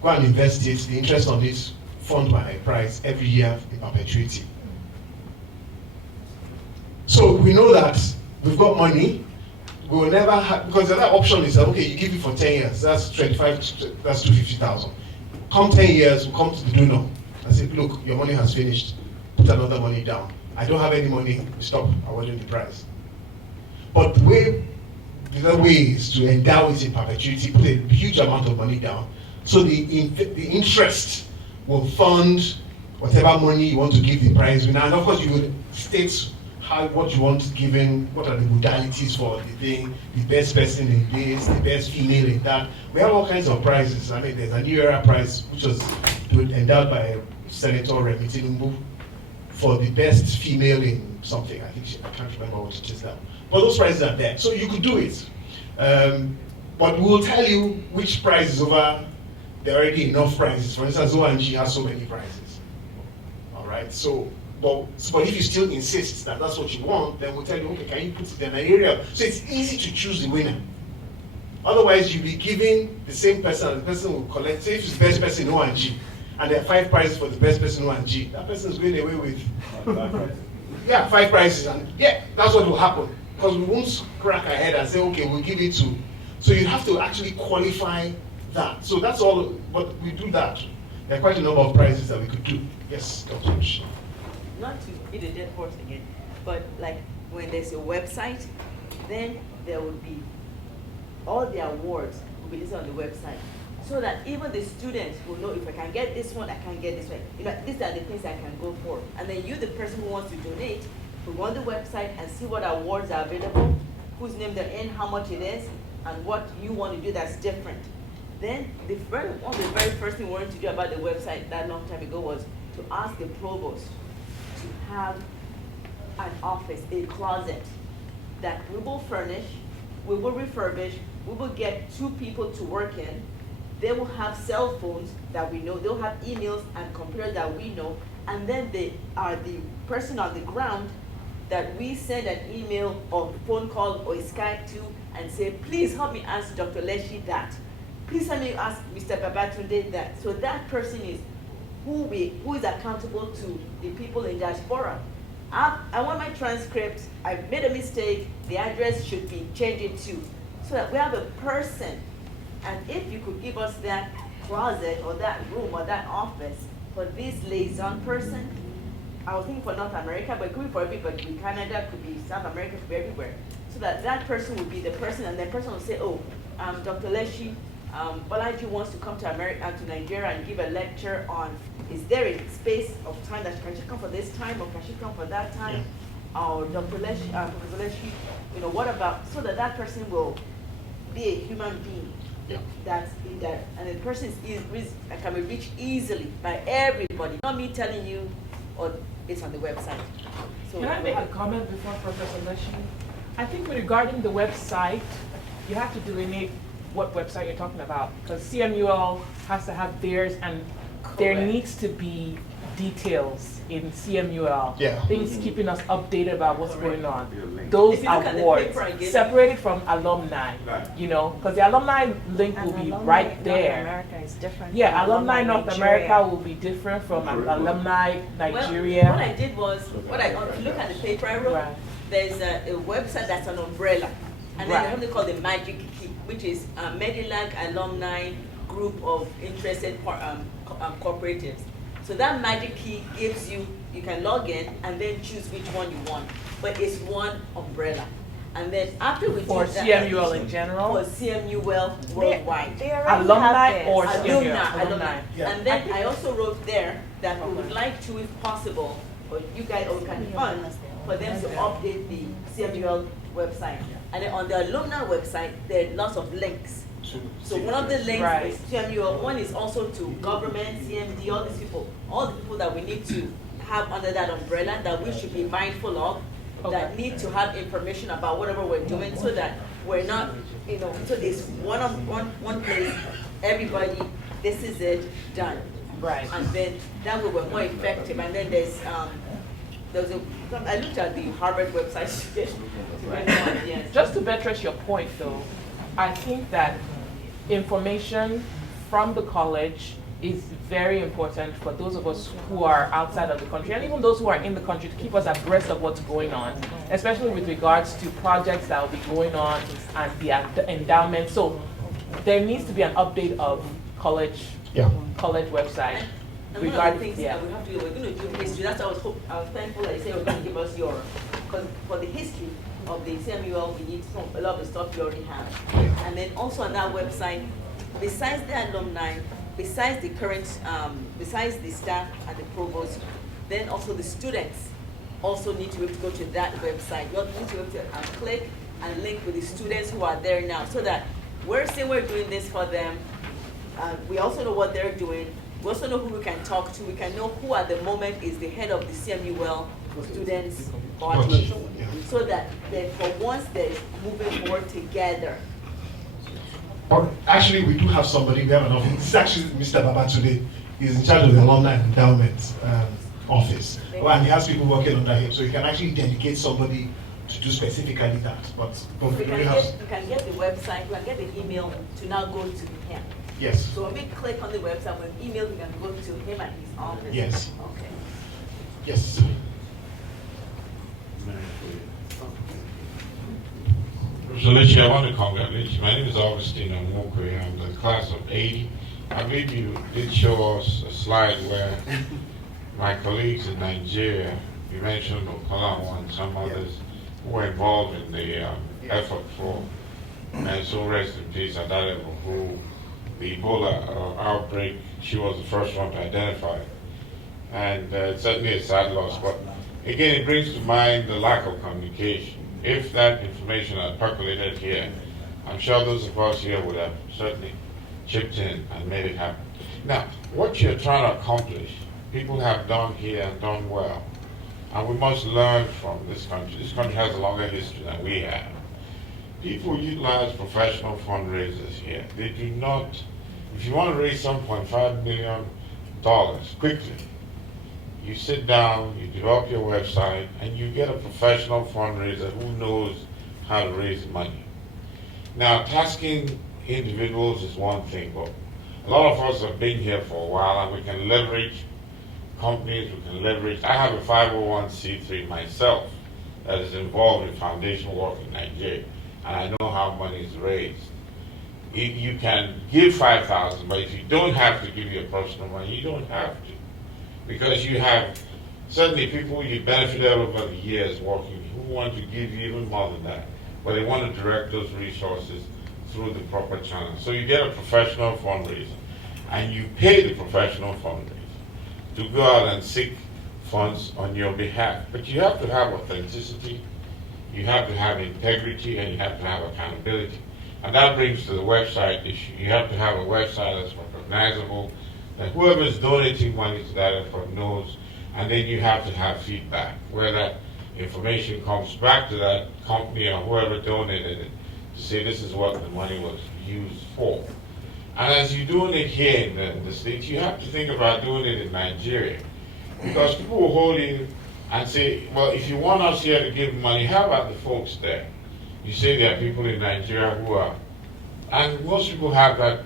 Go and invest it, the interest on it, fund by a prize every year in perpetuity. So we know that we've got money, we will never have, because the other option is that, okay, you give it for 10 years, that's 25, that's 250,000. Come 10 years, we'll come to the donor and say, look, your money has finished, put another money down. I don't have any money, stop awarding the prize. But the other way is to endow it in perpetuity, put a huge amount of money down, so the interest will fund whatever money you want to give the prize winner. And of course, you would state what you want given, what are the modalities for the thing, the best person in this, the best female in that. We have all kinds of prizes. I mean, there's a New Era prize, which was endowed by Senator Remi Tinubu for the best female in something. I can't remember what it is now. But those prizes are there, so you could do it. But we will tell you which prize is over. There are already enough prizes. For instance, O&G has so many prizes. All right, so. But if you still insist that that's what you want, then we'll tell you, okay, can you put it in an area? So it's easy to choose the winner. Otherwise, you'll be giving the same person, and the person will collect, say if it's the best person in O&G, and there are 5 prizes for the best person in O&G, that person is going away with 5 prizes, and that's what will happen. Because we won't crack ahead and say, okay, we'll give it to. So you have to actually qualify that. So that's all, but we do that. There are quite a number of prizes that we could do. Yes, Dr. Mish. Not to beat a dead horse again, but like when there's a website, then there would be all the awards will be listed on the website, so that even the students will know if I can get this one, I can get this one. You know, these are the things I can go for. And then you, the person who wants to donate, will go on the website and see what awards are available, whose name they're in, how much it is, and what you want to do that's different. Then one of the very first thing we wanted to do about the website that long time ago was to ask the provost to have an office, a closet that we will furnish, we will refurbish, we will get 2 people to work in. They will have cell phones that we know, they'll have emails and computers that we know, and then they are the person on the ground that we send an email or phone call or a Skype to and say, please help me ask Dr. Leshi that. Please help me ask Mr. Babatunde that. So that person is who is accountable to the people in diaspora. I want my transcript, I've made a mistake, the address should be changed to, so that we have a person. And if you could give us that closet or that room or that office for this liaison person, I was thinking for North America, but it could be for everybody, could be Canada, could be South America, could be everywhere. So that person would be the person, and the person will say, oh, Dr. Leshi, Balaji wants to come to America, to Nigeria and give a lecture on, is there a space of time that can she come for this time or can she come for that time? Or Dr. Leshi, Professor Leshi, what about, so that that person will be a human being. Yeah. That's in there, and the person can be reached easily by everybody. Not me telling you, or it's on the website. So can I make a comment before Professor Leshi? I think regarding the website, you have to delineate what website you're talking about, because CMUL has to have theirs, and there needs to be details in CMUL, things keeping us updated about what's going on. Those awards, separated from alumni, because the alumni link will be right there. America is different. Yeah, alumni North America will be different from alumni Nigeria. Well, what I did was, if you look at the paper I wrote, there's a website that's an umbrella, and then there's something called the Magic Key, which is a Medilag alumni group of interested cooperatives. So that Magic Key gives you can log in and then choose which one you want. But it's one umbrella. And then after we for CMUL in general? For CMUL worldwide. Alumni or Alumni. Yeah. And then I also wrote there that we would like to, if possible, or you guys can fund for them to update the CMUL website. And then on the alumni website, there are lots of links. So one of the links is CMUL. One is also to government, CMD, all these people, all the people that we need to have under that umbrella that we should be mindful of, that need to have information about whatever we're doing, so that we're not, so there's one place, everybody, this is it, done. Right. And then that way we're more effective. And then I looked at the Harvard website today. Yes. Just to buttress your point though, I think that information from the college is very important for those of us who are outside of the country, and even those who are in the country, to keep us abreast of what's going on, especially with regards to projects that will be going on and the endowment. So there needs to be an update of college website. And one of the things that we have to do, we're going to do history. That's why I was thankful that you said we're going to give us your, because for the history of the CMUL, we need a lot of the stuff you already have. And then also on that website, besides the alumni, besides the current, besides the staff and the provost, then also the students also need to be able to go to that website. You need to be able to click and link with the students who are there now, so that we're saying we're doing this for them. We also know what they're doing. We also know who we can talk to. We can know who at the moment is the head of the CMUL students body, so that for once they're moving forward together. Actually, we do have somebody. We have an office. It's actually Mr. Babatunde. He's in charge of the alumni endowment office, and he has people working under him. So you can actually dedicate somebody to do specifically that. But we can get the website. We can get the email to now go to him. Yes. So when we click on the website, when email, we can go to him at his office. Yes. Okay. Yes. Professor Lechi, I want to congratulate you. My name is Augustine Amokwe. I'm the class of 80. I believe you did show us a slide where my colleagues in Nigeria, you mentioned Okalawa and some others, who were involved in the effort for, and so rest in peace at that level, who the Ebola outbreak, she was the first one to identify. And it's certainly a sad loss, but again, it brings to mind the lack of communication. If that information had percolated here, I'm sure those of us here would have certainly chipped in and made it happen. Now, what you're trying to accomplish, people have done here and done well. And we must learn from this country. This country has a longer history than we have. People utilize professional fundraisers here. They do not, if you want to raise $7.5 million quickly, you sit down, you develop your website, and you get a professional fundraiser who knows how to raise money. Now, tasking individuals is one thing, but a lot of us have been here for a while, and we can leverage companies, we can leverage. I have a 501c3 myself that is involved in foundation work in Nigeria, and I know how money is raised. You can give $5,000, but if you don't have to give your personal money, you don't have to. Because you have certainly people you benefited over the years working who want to give you even more than that, but they want to direct those resources through the proper channel. So you get a professional fundraiser, and you pay the professional fundraiser to go out and seek funds on your behalf. But you have to have authenticity, you have to have integrity, and you have to have accountability. And that brings to the website issue. You have to have a website that's recognizable, that whoever is donating money to that effort knows, and then you have to have feedback, where that information comes back to that company or whoever donated it to say this is what the money was used for. And as you're doing it here in the States, you have to think about doing it in Nigeria. Because people will hold you and say, well, if you want us here to give money, how about the folks there? You say there are people in Nigeria who are, and most people have that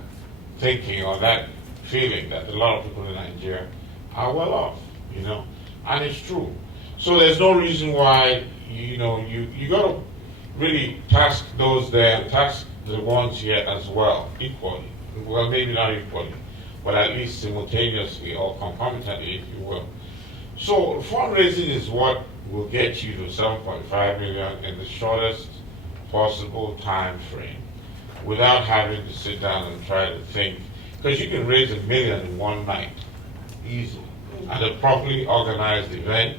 thinking or that feeling that a lot of people in Nigeria are well off, you know, and it's true. So there's no reason why, you know, you got to really task those there and task the ones here as well, equally. Well, maybe not equally, but at least simultaneously or concomitantly, if you will. So fundraising is what will get you to 7.5 million in the shortest possible time frame without having to sit down and try to think, because you can raise $1 million in one night, easily. And a properly organized event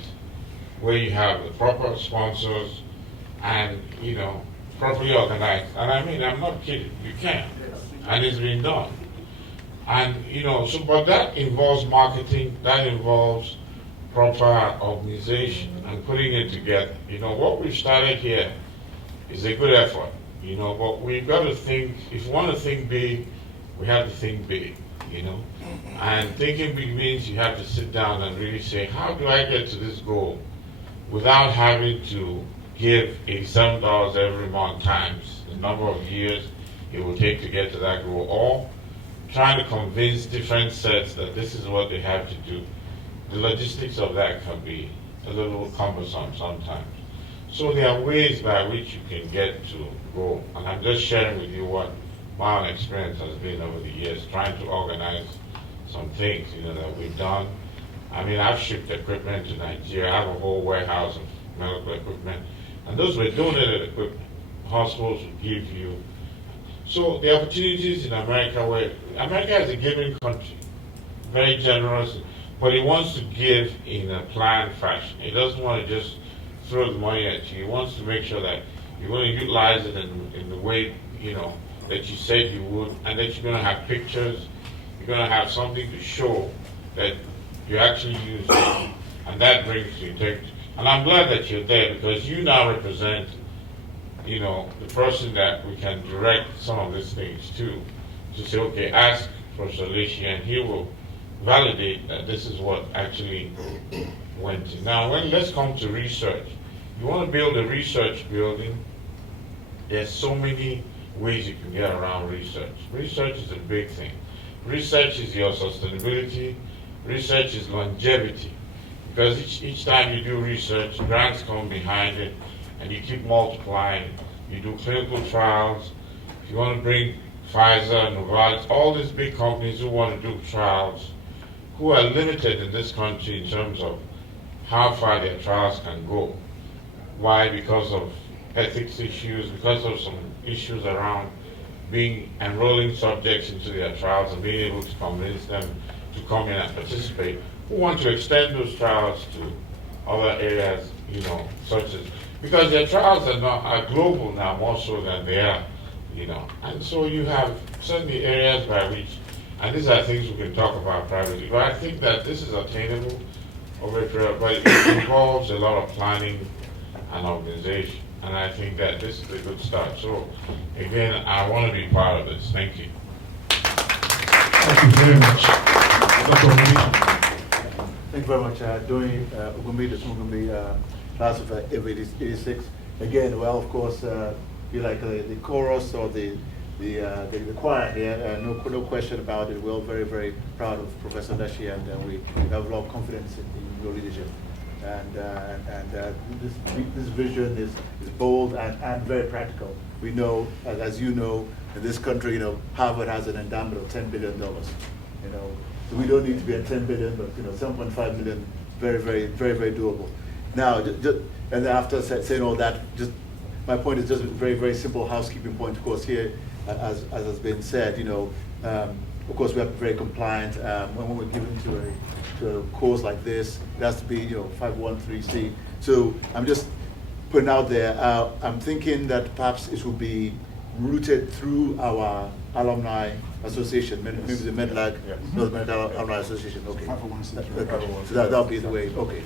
where you have the proper sponsors and, you know, properly organized. And I mean, I'm not kidding, you can. And it's been done. And, you know, so, but that involves marketing, that involves proper organization and putting it together. You know, what we've started here is a good effort, you know, but we've got to think, if we want to think big, we have to think big, you know. And thinking big means you have to sit down and really say, how do I get to this goal without having to give $87 every month times the number of years it will take to get to that goal, or trying to convince different sets that this is what they have to do. The logistics of that can be a little cumbersome sometimes. So there are ways by which you can get to goal. And I'm just sharing with you what my own experience has been over the years, trying to organize some things, you know, that we've done. I mean, I've shipped equipment to Nigeria. I have a whole warehouse of medical equipment. And those were donated equipment. Hospitals will give you. So the opportunities in America, where America is a giving country, very generous, but it wants to give in a planned fashion. It doesn't want to just throw the money at you. It wants to make sure that you're going to utilize it in the way, you know, that you said you would, and that you're going to have pictures, you're going to have something to show that you actually use it, and that brings you integrity. And I'm glad that you're there, because you now represent, you know, the person that we can direct some of these things to say, okay, ask Professor Leshi, and he will validate that this is what actually went in. Now, let's come to research. You want to build a research building, there's so many ways you can get around research. Research is a big thing. Research is your sustainability. Research is longevity. Because each time you do research, grants come behind it, and you keep multiplying. You do clinical trials. If you want to bring Pfizer, Novartis, all these big companies who want to do trials, who are limited in this country in terms of how far their trials can go. Why? Because of ethics issues, because of some issues around enrolling subjects into their trials and being able to convince them to come in and participate, who want to extend those trials to other areas, you know, such as, because their trials are global now more so than they are, you know. And so you have certainly areas by which, and these are things we can talk about privately, but I think that this is attainable over a period, but it involves a lot of planning and organization. And I think that this is a good start. So again, I want to be part of this. Thank you. Thank you very much. Dr. Thank you very much. Doing Ugumbi, the Ugumbi class of 86. Again, well, of course, you like the chorus or the choir here, no question about it. We're all very, very proud of Professor Leshi, and we have a lot of confidence in your leadership. And this vision is bold and very practical. We know, as you know, in this country, you know, Harvard has an endowment of $10 billion. You know, so we don't need to be at 10 billion, but you know, 7.5 million, very, very, very, very doable. Now, and after saying all that, just my point is just a very, very simple housekeeping point. Of course, here, as has been said, of course, we have to be very compliant. When we're given to a course like this, it has to be, 513C. So I'm just putting out there, I'm thinking that perhaps it will be routed through our alumni association, maybe the MedLag, North American Alumni Association. Okay. So that'll be the way. Okay.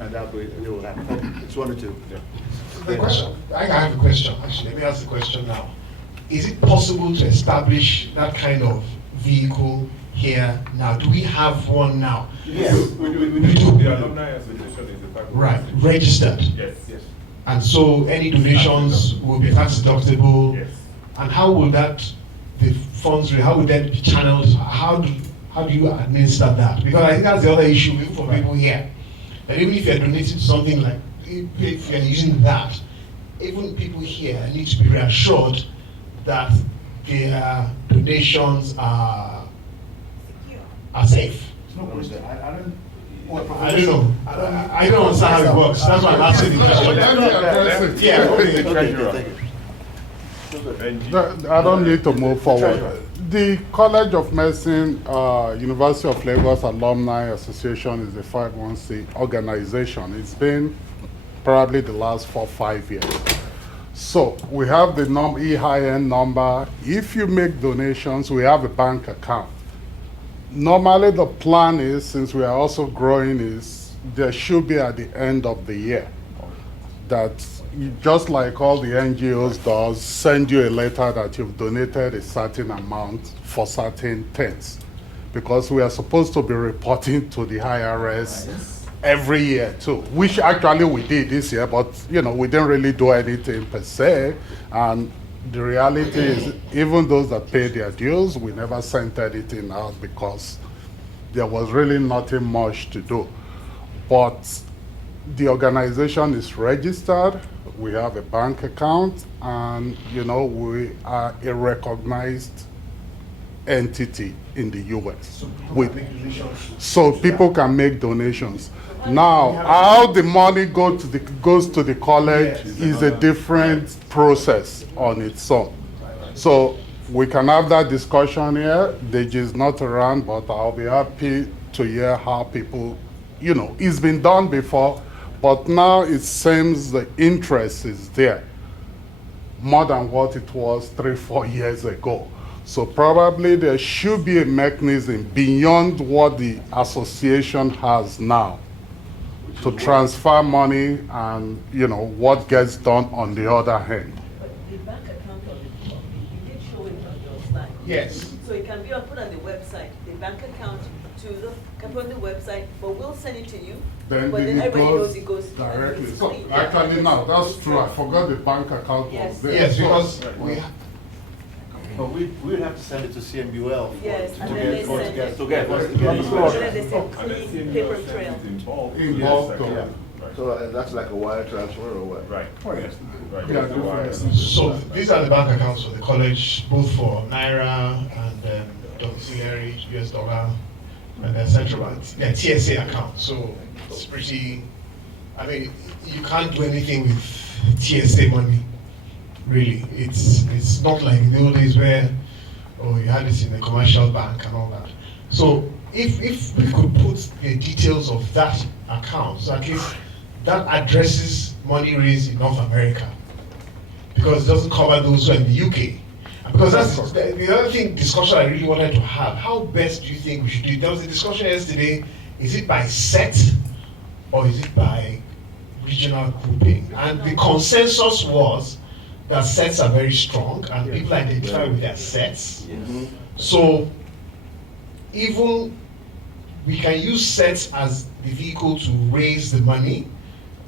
And that'll be it will happen. Okay. Just wanted to. The question. I have a question. Actually, let me ask the question now. Is it possible to establish that kind of vehicle here now? Do we have one now? Yes, we do. The Alumni Association is a right, registered. Yes. And so any donations will be tax deductible. Yes. And how will the funds, how will that be channeled? How do you administer that? Because I think that's the other issue for people here. That even if you're donating to something like, if you're using that, even people here need to be reassured that their donations are safe. No question. I don't know. I don't understand how it works. That's why I'm asking the question. Yeah, I don't need to move forward. The College of Medicine, University of Lagos Alumni Association is a 501c organization. It's been probably the last 4 or 5 years. So we have the EIN number. If you make donations, we have a bank account. Normally the plan is, since we are also growing, is there should be at the end of the year that just like all the NGOs does, send you a letter that you've donated a certain amount for certain things. Because we are supposed to be reporting to the IRS every year too, which actually we did this year, but we didn't really do anything per se. And the reality is, even those that paid their dues, we never sent anything out because there was really nothing much to do. But the organization is registered, we have a bank account, and we are a recognized entity in the US. So people can make donations. Now, how the money goes to the college is a different process on its own. So we can have that discussion here. Deji is not around, but I'll be happy to hear how people, it's been done before, but now it seems the interest is there more than what it was 3 or 4 years ago. So probably there should be a mechanism beyond what the association has now to transfer money and, what gets done on the other hand. But the bank account of the company, you did show it on your slide. Yes. So it can be put on the website, the bank account can put on the website, but we'll send it to you. Then everybody knows it goes directly. So actually, no, that's true. I forgot the bank account was there. Yes, because but we would have to send it to CMUL yes, to get clean paper trail. Involved. So that's like a wire transfer or what? Right. Oh, yes. Right. So these are the bank accounts for the college, both for Naira and domiciliary US dollar and their central bank, their TSA account. So it's pretty, you can't do anything with TSA money. Really, it's not like in the old days where you had this in a commercial bank and all that. So if we could put the details of that account, so at least that addresses money raised in North America, because it doesn't cover those who are in the UK. And because that's the other discussion I really wanted to have. How best do you think we should do it? There was a discussion yesterday. Is it by set or is it by regional grouping? And the consensus was that sets are very strong and people identify with their sets. So even we can use sets as the vehicle to raise the money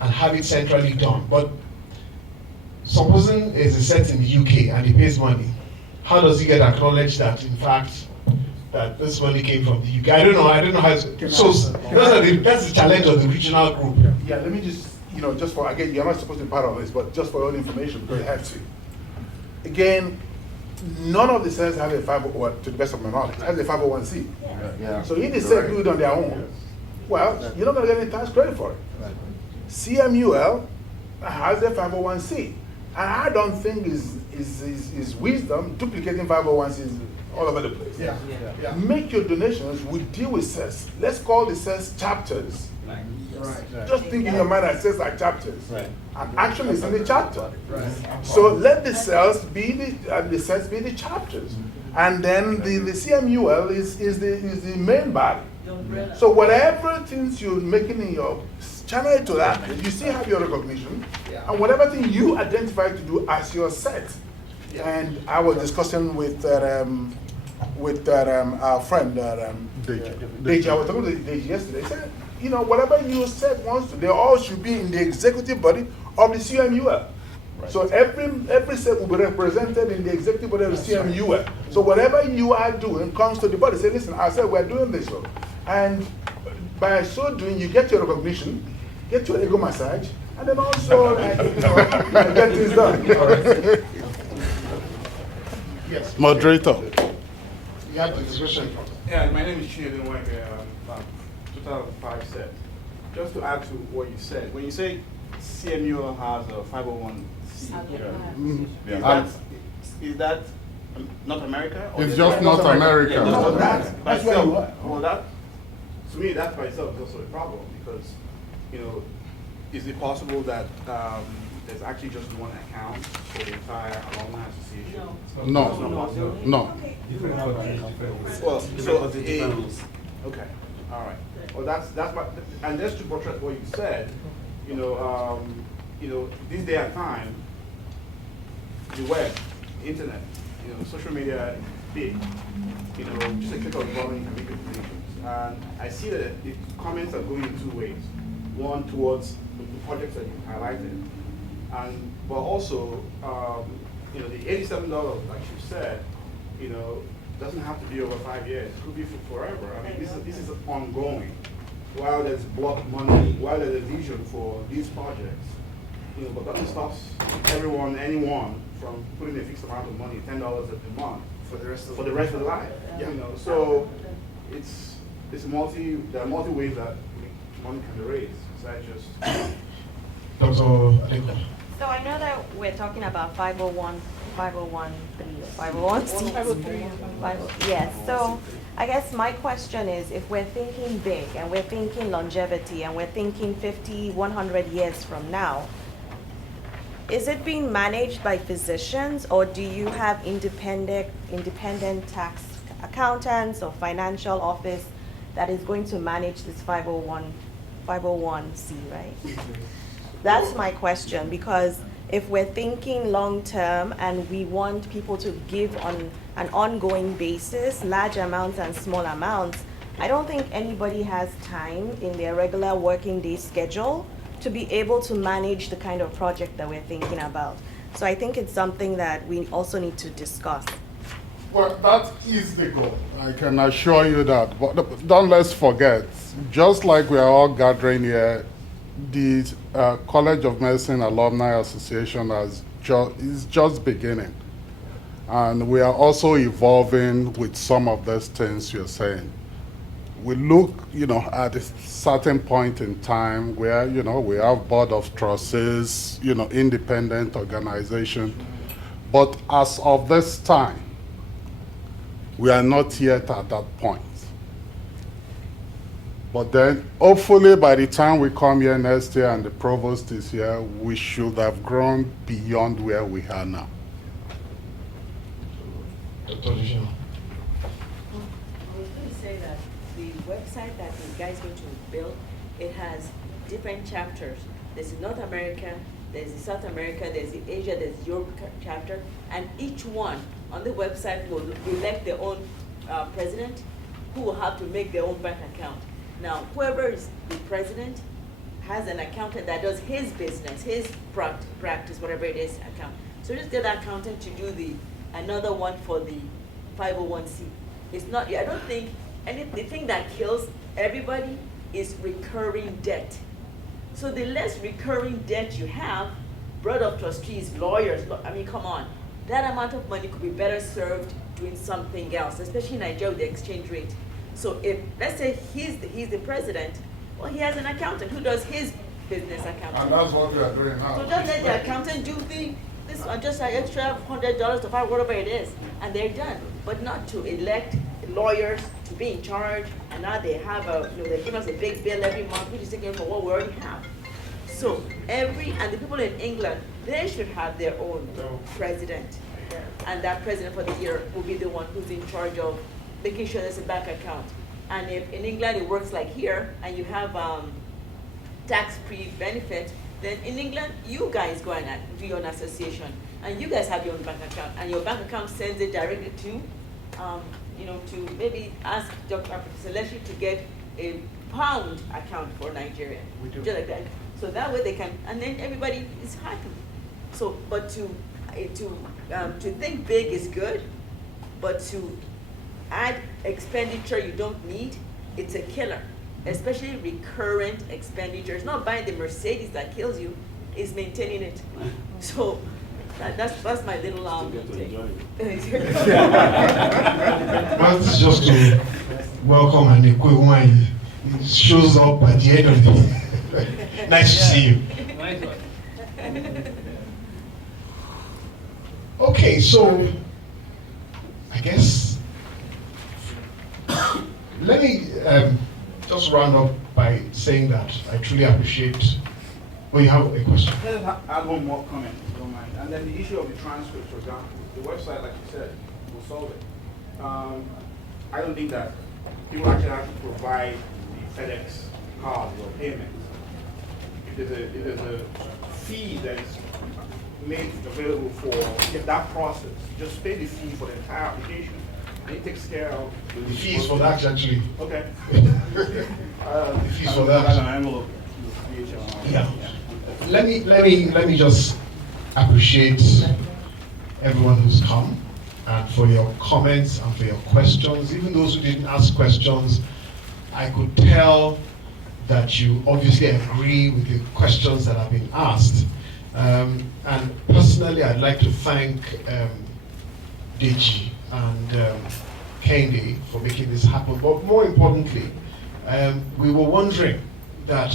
and have it centrally done. But supposing there's a set in the UK and he pays money, how does he get acknowledged that in fact that this money came from the UK? I don't know how it's, so that's the challenge of the regional group. Yeah, let me just just for, again, you're not supposed to be part of this, but just for your own information, because you have to. Again, none of the sets have a 501, to the best of my knowledge, has a 501c. Yeah. So if they say do it on their own, well, you're not going to get any tax credit for it. CMUL has a 501c. And I don't think is wisdom duplicating 501c all over the place. Yeah. Make your donations, we deal with CES. Let's call the CES chapters. Right. Just think in your mind that CES are chapters. Right. And actually it's in the chapter. Right. So let the CES be the CES be the chapters. And then the CMUL is the main body. So whatever things you're making in your channel it to that, you still have your recognition. And whatever thing you identify to do as your set. And I was discussing with our friend Deji. I was talking to Deji yesterday. He said, you know, whatever you said wants to, they all should be in the executive body of the CMUL. Right. So every set will be represented in the executive body of the CMUL. So whatever you are doing comes to the body. Say, listen, I said we're doing this. And by so doing, you get your recognition, get your ego massage, and then also get things done. Yes. Moderator. You have the discussion. Yeah, my name is Chinedu Nweke, 2005 set. Just to add to what you said, when you say CMUL has a 501c, is that North America? Or it's just North America. Yeah, No, that by that's where you itself, are. well, that, to me, that by itself is also a problem because, you know, is it possible that there's actually just one account for the entire Alumni Association? No. It's not possible? No. Well, so okay, all right. Well, that's what, and just to buttress what you said, you know, this day and time, the web, internet, you know, social media is big. You know, just a click of a button, you can make recommendations. And I see that the comments are going in two ways. One towards the projects that you highlighted, but also, you know, the $87, like you said, you know, doesn't have to be over 5 years. It could be for forever. I mean, this is ongoing. While there's block money, while there's a vision for these projects, you know, but nothing stops anyone from putting a fixed amount of money, $10 a month, for the rest of their life. Yeah. You know, so there are multi ways that money can be raised. Besides just Dr. Aleko. So I know that we're talking about 501, 501c. Yes, so I guess my question is, if we're thinking big and we're thinking longevity and we're thinking 50, 100 years from now, is it being managed by physicians or do you have independent tax accountants or financial office that is going to manage this 501c, right? That's my question, because if we're thinking long term and we want people to give on an ongoing basis, large amounts and small amounts, I don't think anybody has time in their regular working day schedule to be able to manage the kind of project that we're thinking about. So I think it's something that we also need to discuss. Well, that is the goal. I can assure you that. But don't let's forget, just like we are all gathering here, the College of Medicine Alumni Association is just beginning. And we are also evolving with some of these things you're saying. We look, you know, at a certain point in time where, you know, we have board of trustees, you know, independent organization. But as of this time, we are not yet at that point. But then, hopefully, by the time we come here next year and the provost is here, we should have grown beyond where we are now. I was going to say that the website that the guy's going to build, it has different chapters. There's the North America, there's the South America, there's the Asia, there's the Europe chapter, and each one on the website will elect their own president, who will have to make their own bank account. Now, whoever is the president has an accountant that does his business, his practice, whatever it is, account. So just get an accountant to do another one for the 501c. It's not, I don't think, the thing that kills everybody is recurring debt. So the less recurring debt you have, board of trustees, lawyers, I mean, come on. That amount of money could be better served doing something else, especially in Nigeria with the exchange rate. So if, let's say he's the president, well, he has an accountant who does his business accounting. And that's what we are doing now. So just let the accountant do this one, just an extra $100 to find whatever it is, and they're done. But not to elect lawyers to be in charge, and now they have they give us a big bill every month, which is taken from what we already have. So and the people in England, they should have their own president. And that president for the year will be the one who's in charge of making sure there's a bank account. And if in England it works like here, and you have tax-free benefit, then in England, you guys go and do your own association, and you guys have your own bank account, and your bank account sends it directly to, to maybe ask Dr. Leslie to get a pound account for Nigeria. We do. Just like that. So that way they can, and then everybody is happy. So, but to think big is good, but to add expenditure you don't need, it's a killer. Especially recurrent expenditures. Not buying the Mercedes that kills you, is maintaining it. So that's my little take. Well, this is just to welcome and equip one. It shows up at the end of the day. Nice to see you. Nice one. Okay, so I guess let me just round up by saying that I truly appreciate. Well, you have a question. Let us add one more comment, if you don't mind. And then the issue of the transcripts, for example, the website, like you said, will solve it. I don't think that people actually have to provide the FedEx card or payment. If there's a fee that is made available for that process, just pay the fee for the entire application. And it takes care of the fees for that, actually. Okay. The fees for that. An envelope. Yeah. Let me just appreciate everyone who's come and for your comments and for your questions. Even those who didn't ask questions, I could tell that you obviously agree with the questions that have been asked. And personally, I'd like to thank Deji and Kendi for making this happen. But more importantly, we were wondering that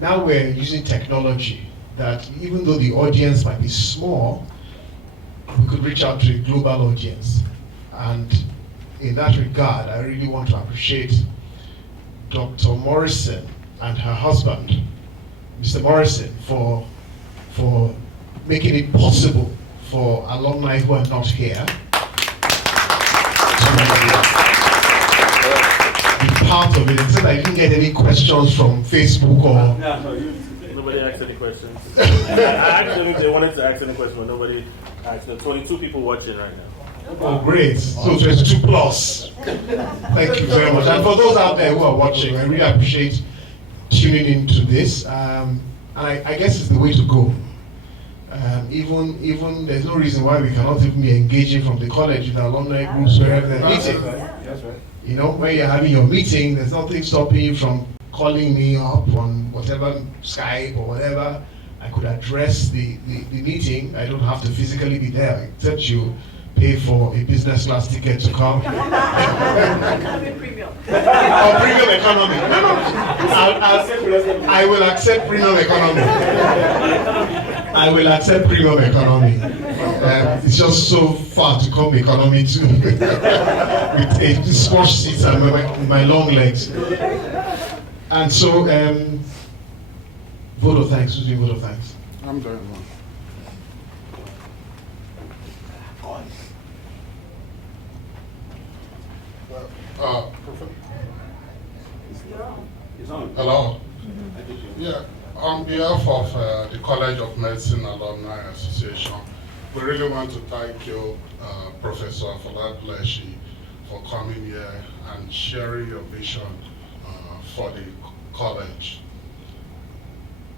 now we're using technology, that even though the audience might be small, we could reach out to a global audience. And in that regard, I really want to appreciate Dr. Morrison and her husband, Mr. Morrison, for making it possible for alumni who are not here to be part of it. Except I didn't get any questions from Facebook or... No, nobody asked any questions. I actually they wanted to ask any questions, but nobody asked. There are 22 people watching right now. Oh, great. So 22 plus. Thank you very much. And for those out there who are watching, I really appreciate tuning into this. And I guess it's the way to go. Even there's no reason why we cannot even be engaging from the college with alumni groups wherever they're meeting. That's right. You know, when you're having your meeting, there's nothing stopping you from calling me up on whatever Skype or whatever. I could address the meeting. I don't have to physically be there, except you pay for a business class ticket to come. Economy premium. Or premium economy. I will accept premium economy. I will accept premium economy. It's just so far to come economy too. With a sports seats and my long legs. And so, vote of thanks. Who's doing vote of thanks? I'm doing one. Hello. Yeah, on behalf of the College of Medicine Alumni Association, we really want to thank you, Professor Afolabi, for coming here and sharing your vision for the college.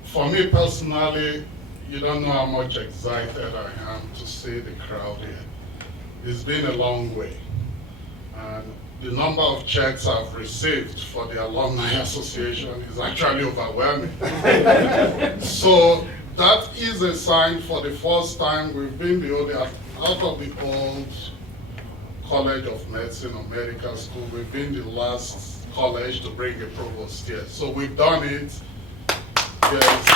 For me personally, you don't know how much excited I am to see the crowd here. It's been a long way. And the number of checks I've received for the Alumni Association is actually overwhelming. So that is a sign for the first time we've been the only, out of the old College of Medicine or medical school, we've been the last college to bring a provost here. So we've done it. Yes.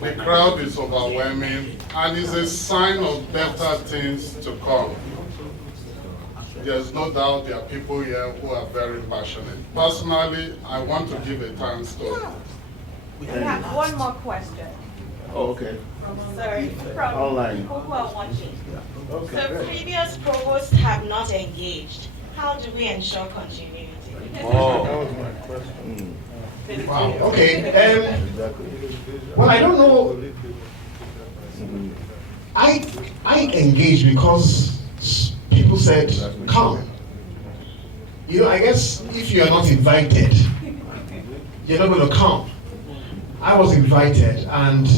The crowd is overwhelming, and it's a sign of better things to come. There's no doubt there are people here who are very passionate. Personally, I want to give a thanks to. We have one more question. Oh, okay. Sorry, from Online. people who are watching. Okay, So great. previous provosts have not engaged. How do we ensure continuity? Oh, that was my question. Wow, okay. Well, I don't know. I engaged because people said, come. You know, I guess if you are not invited, you're not going to come. I was invited, and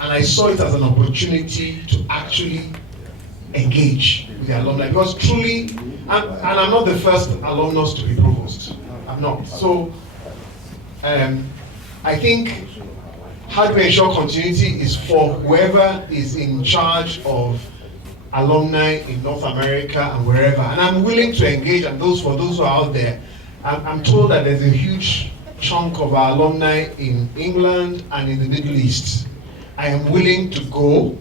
I saw it as an opportunity to actually engage with the alumni, because truly, and I'm not the first alumnus to be provost. I'm not. So I think how do we ensure continuity is for whoever is in charge of alumni in North America and wherever. And I'm willing to engage, and for those who are out there, I'm told that there's a huge chunk of our alumni in England and in the Middle East. I am willing to go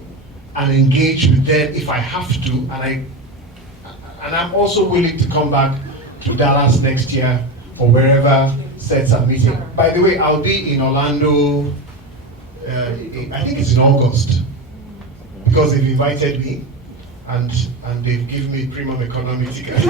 and engage with them if I have to, and I'm also willing to come back to Dallas next year or wherever sets are meeting. By the way, I'll be in Orlando, I think it's in August, because they've invited me and they've given me premium economy ticket.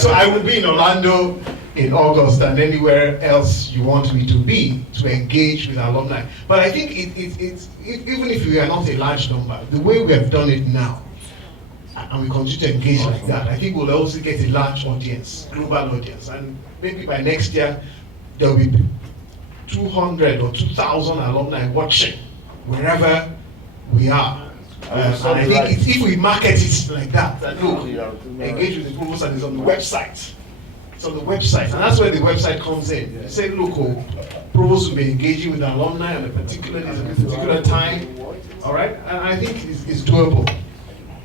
So I will be in Orlando in August and anywhere else you want me to be to engage with alumni. But I think it's even if we are not a large number, the way we have done it now, and we continue to engage like that, I think we'll also get a large audience, global audience, and maybe by next year there will be 200 or 2,000 alumni watching wherever we are. And I think if we market it like that, look, engage with the provost, and it's on the website. It's on the website, and that's where the website comes in. You say, look, provost will be engaging with the alumni on a particular time. All right, and I think it's doable.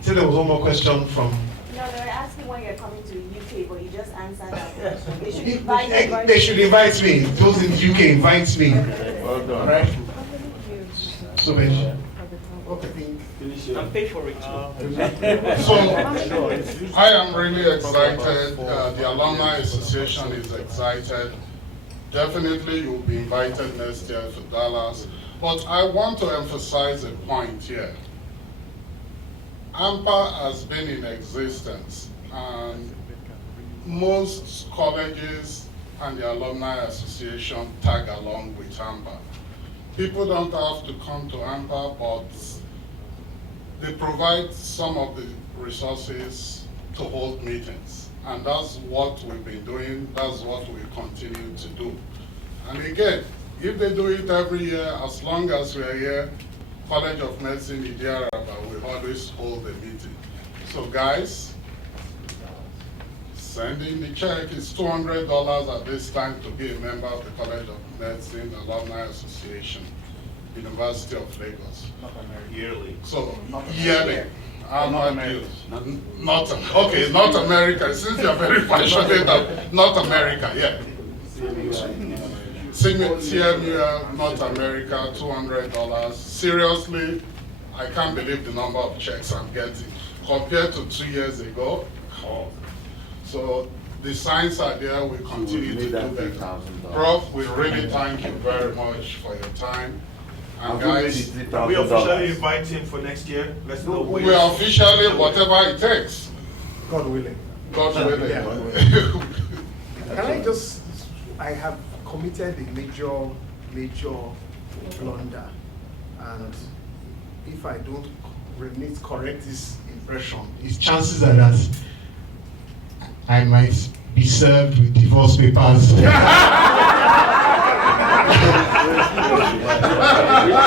So there was one more question from. No, they were asking when you're coming to UK, but you just answered that question. They should invite They should invite me. Those in the UK invite me. Well done. Right? So much. Okay. I'm paid for it. So I am really excited. The Alumni Association is excited. Definitely you'll be invited next year to Dallas. But I want to emphasize a point here. AMPA has been in existence, and most colleges and the Alumni Association tag along with AMPA. People don't have to come to AMPA, but they provide some of the resources to hold meetings. And that's what we've been doing, that's what we continue to do. And again, if they do it every year, as long as we're here, College of Medicine, Idiaraba, we always hold a meeting. So guys, send in the check. It's $200 at this time to be a member of the College of Medicine Alumni Association, University of Lagos. Yearly. So Not yearly. Not America. Okay, North America. Since you're very passionate about North America, yeah. CMUL, North America, $200. Seriously, I can't believe the number of checks I'm getting compared to 2 years ago. So the signs are there. We continue to do better. Prof, we really thank you very much for your time. And guys, we officially invite him for next year. Let's know. We are officially whatever it takes. God willing. God willing. Yeah. Can I just, I have committed a major blunder, and if I don't correct this impression, His chances are that I might be served with divorce papers.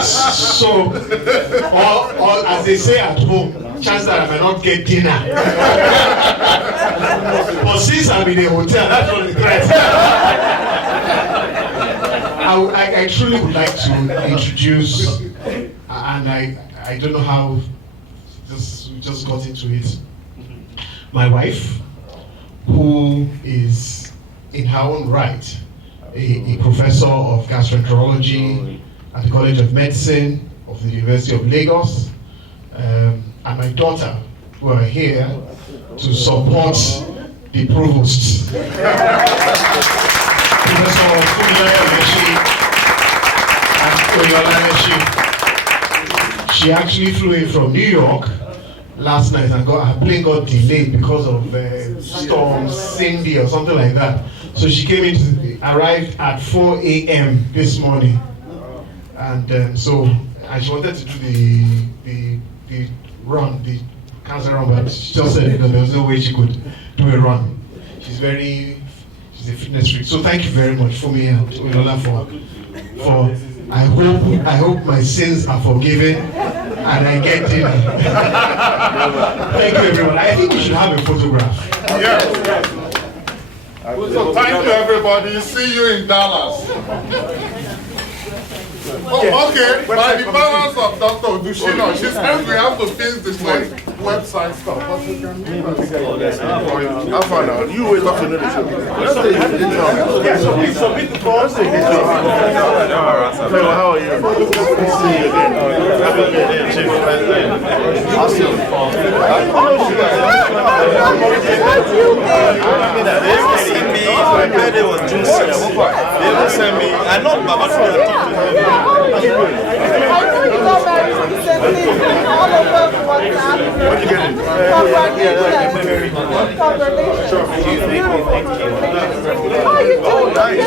So, or as they say at home, chance that I may not get dinner. But since I'm in a hotel, that's not the threat. I truly would like to introduce, and I don't know how, we just got into it, my wife, who is in her own right a professor of gastroenterology at the College of Medicine of the University of Lagos, and my daughter, who are here to support the provost. Professor she actually flew in from New York last night and her plane got delayed because of storm Cindy or something like that. So she arrived at 4 a.m. this morning, and she wanted to do the run, the cancer run, but she just said that there was no way she could do a run. She's a fitness freak. So thank you very much for me and Oyola for I hope my sins are forgiven and I get dinner. Thank you everyone. I think we should have a photograph. Yes. So thank you everybody. See you in Dallas. Oh, okay. By the balance of Dr. Odushina, she says we have to fix this website stuff. But we can do that. I'll find out. You wait up to know the show. Submit the form. How are you? Good to see you again. I'll see you. They sent me, my birthday was June 6th. They sent me, I know Baba to talk to him. I know you got married recently. All of us WhatsApp. Congratulations. How are you doing? Nice.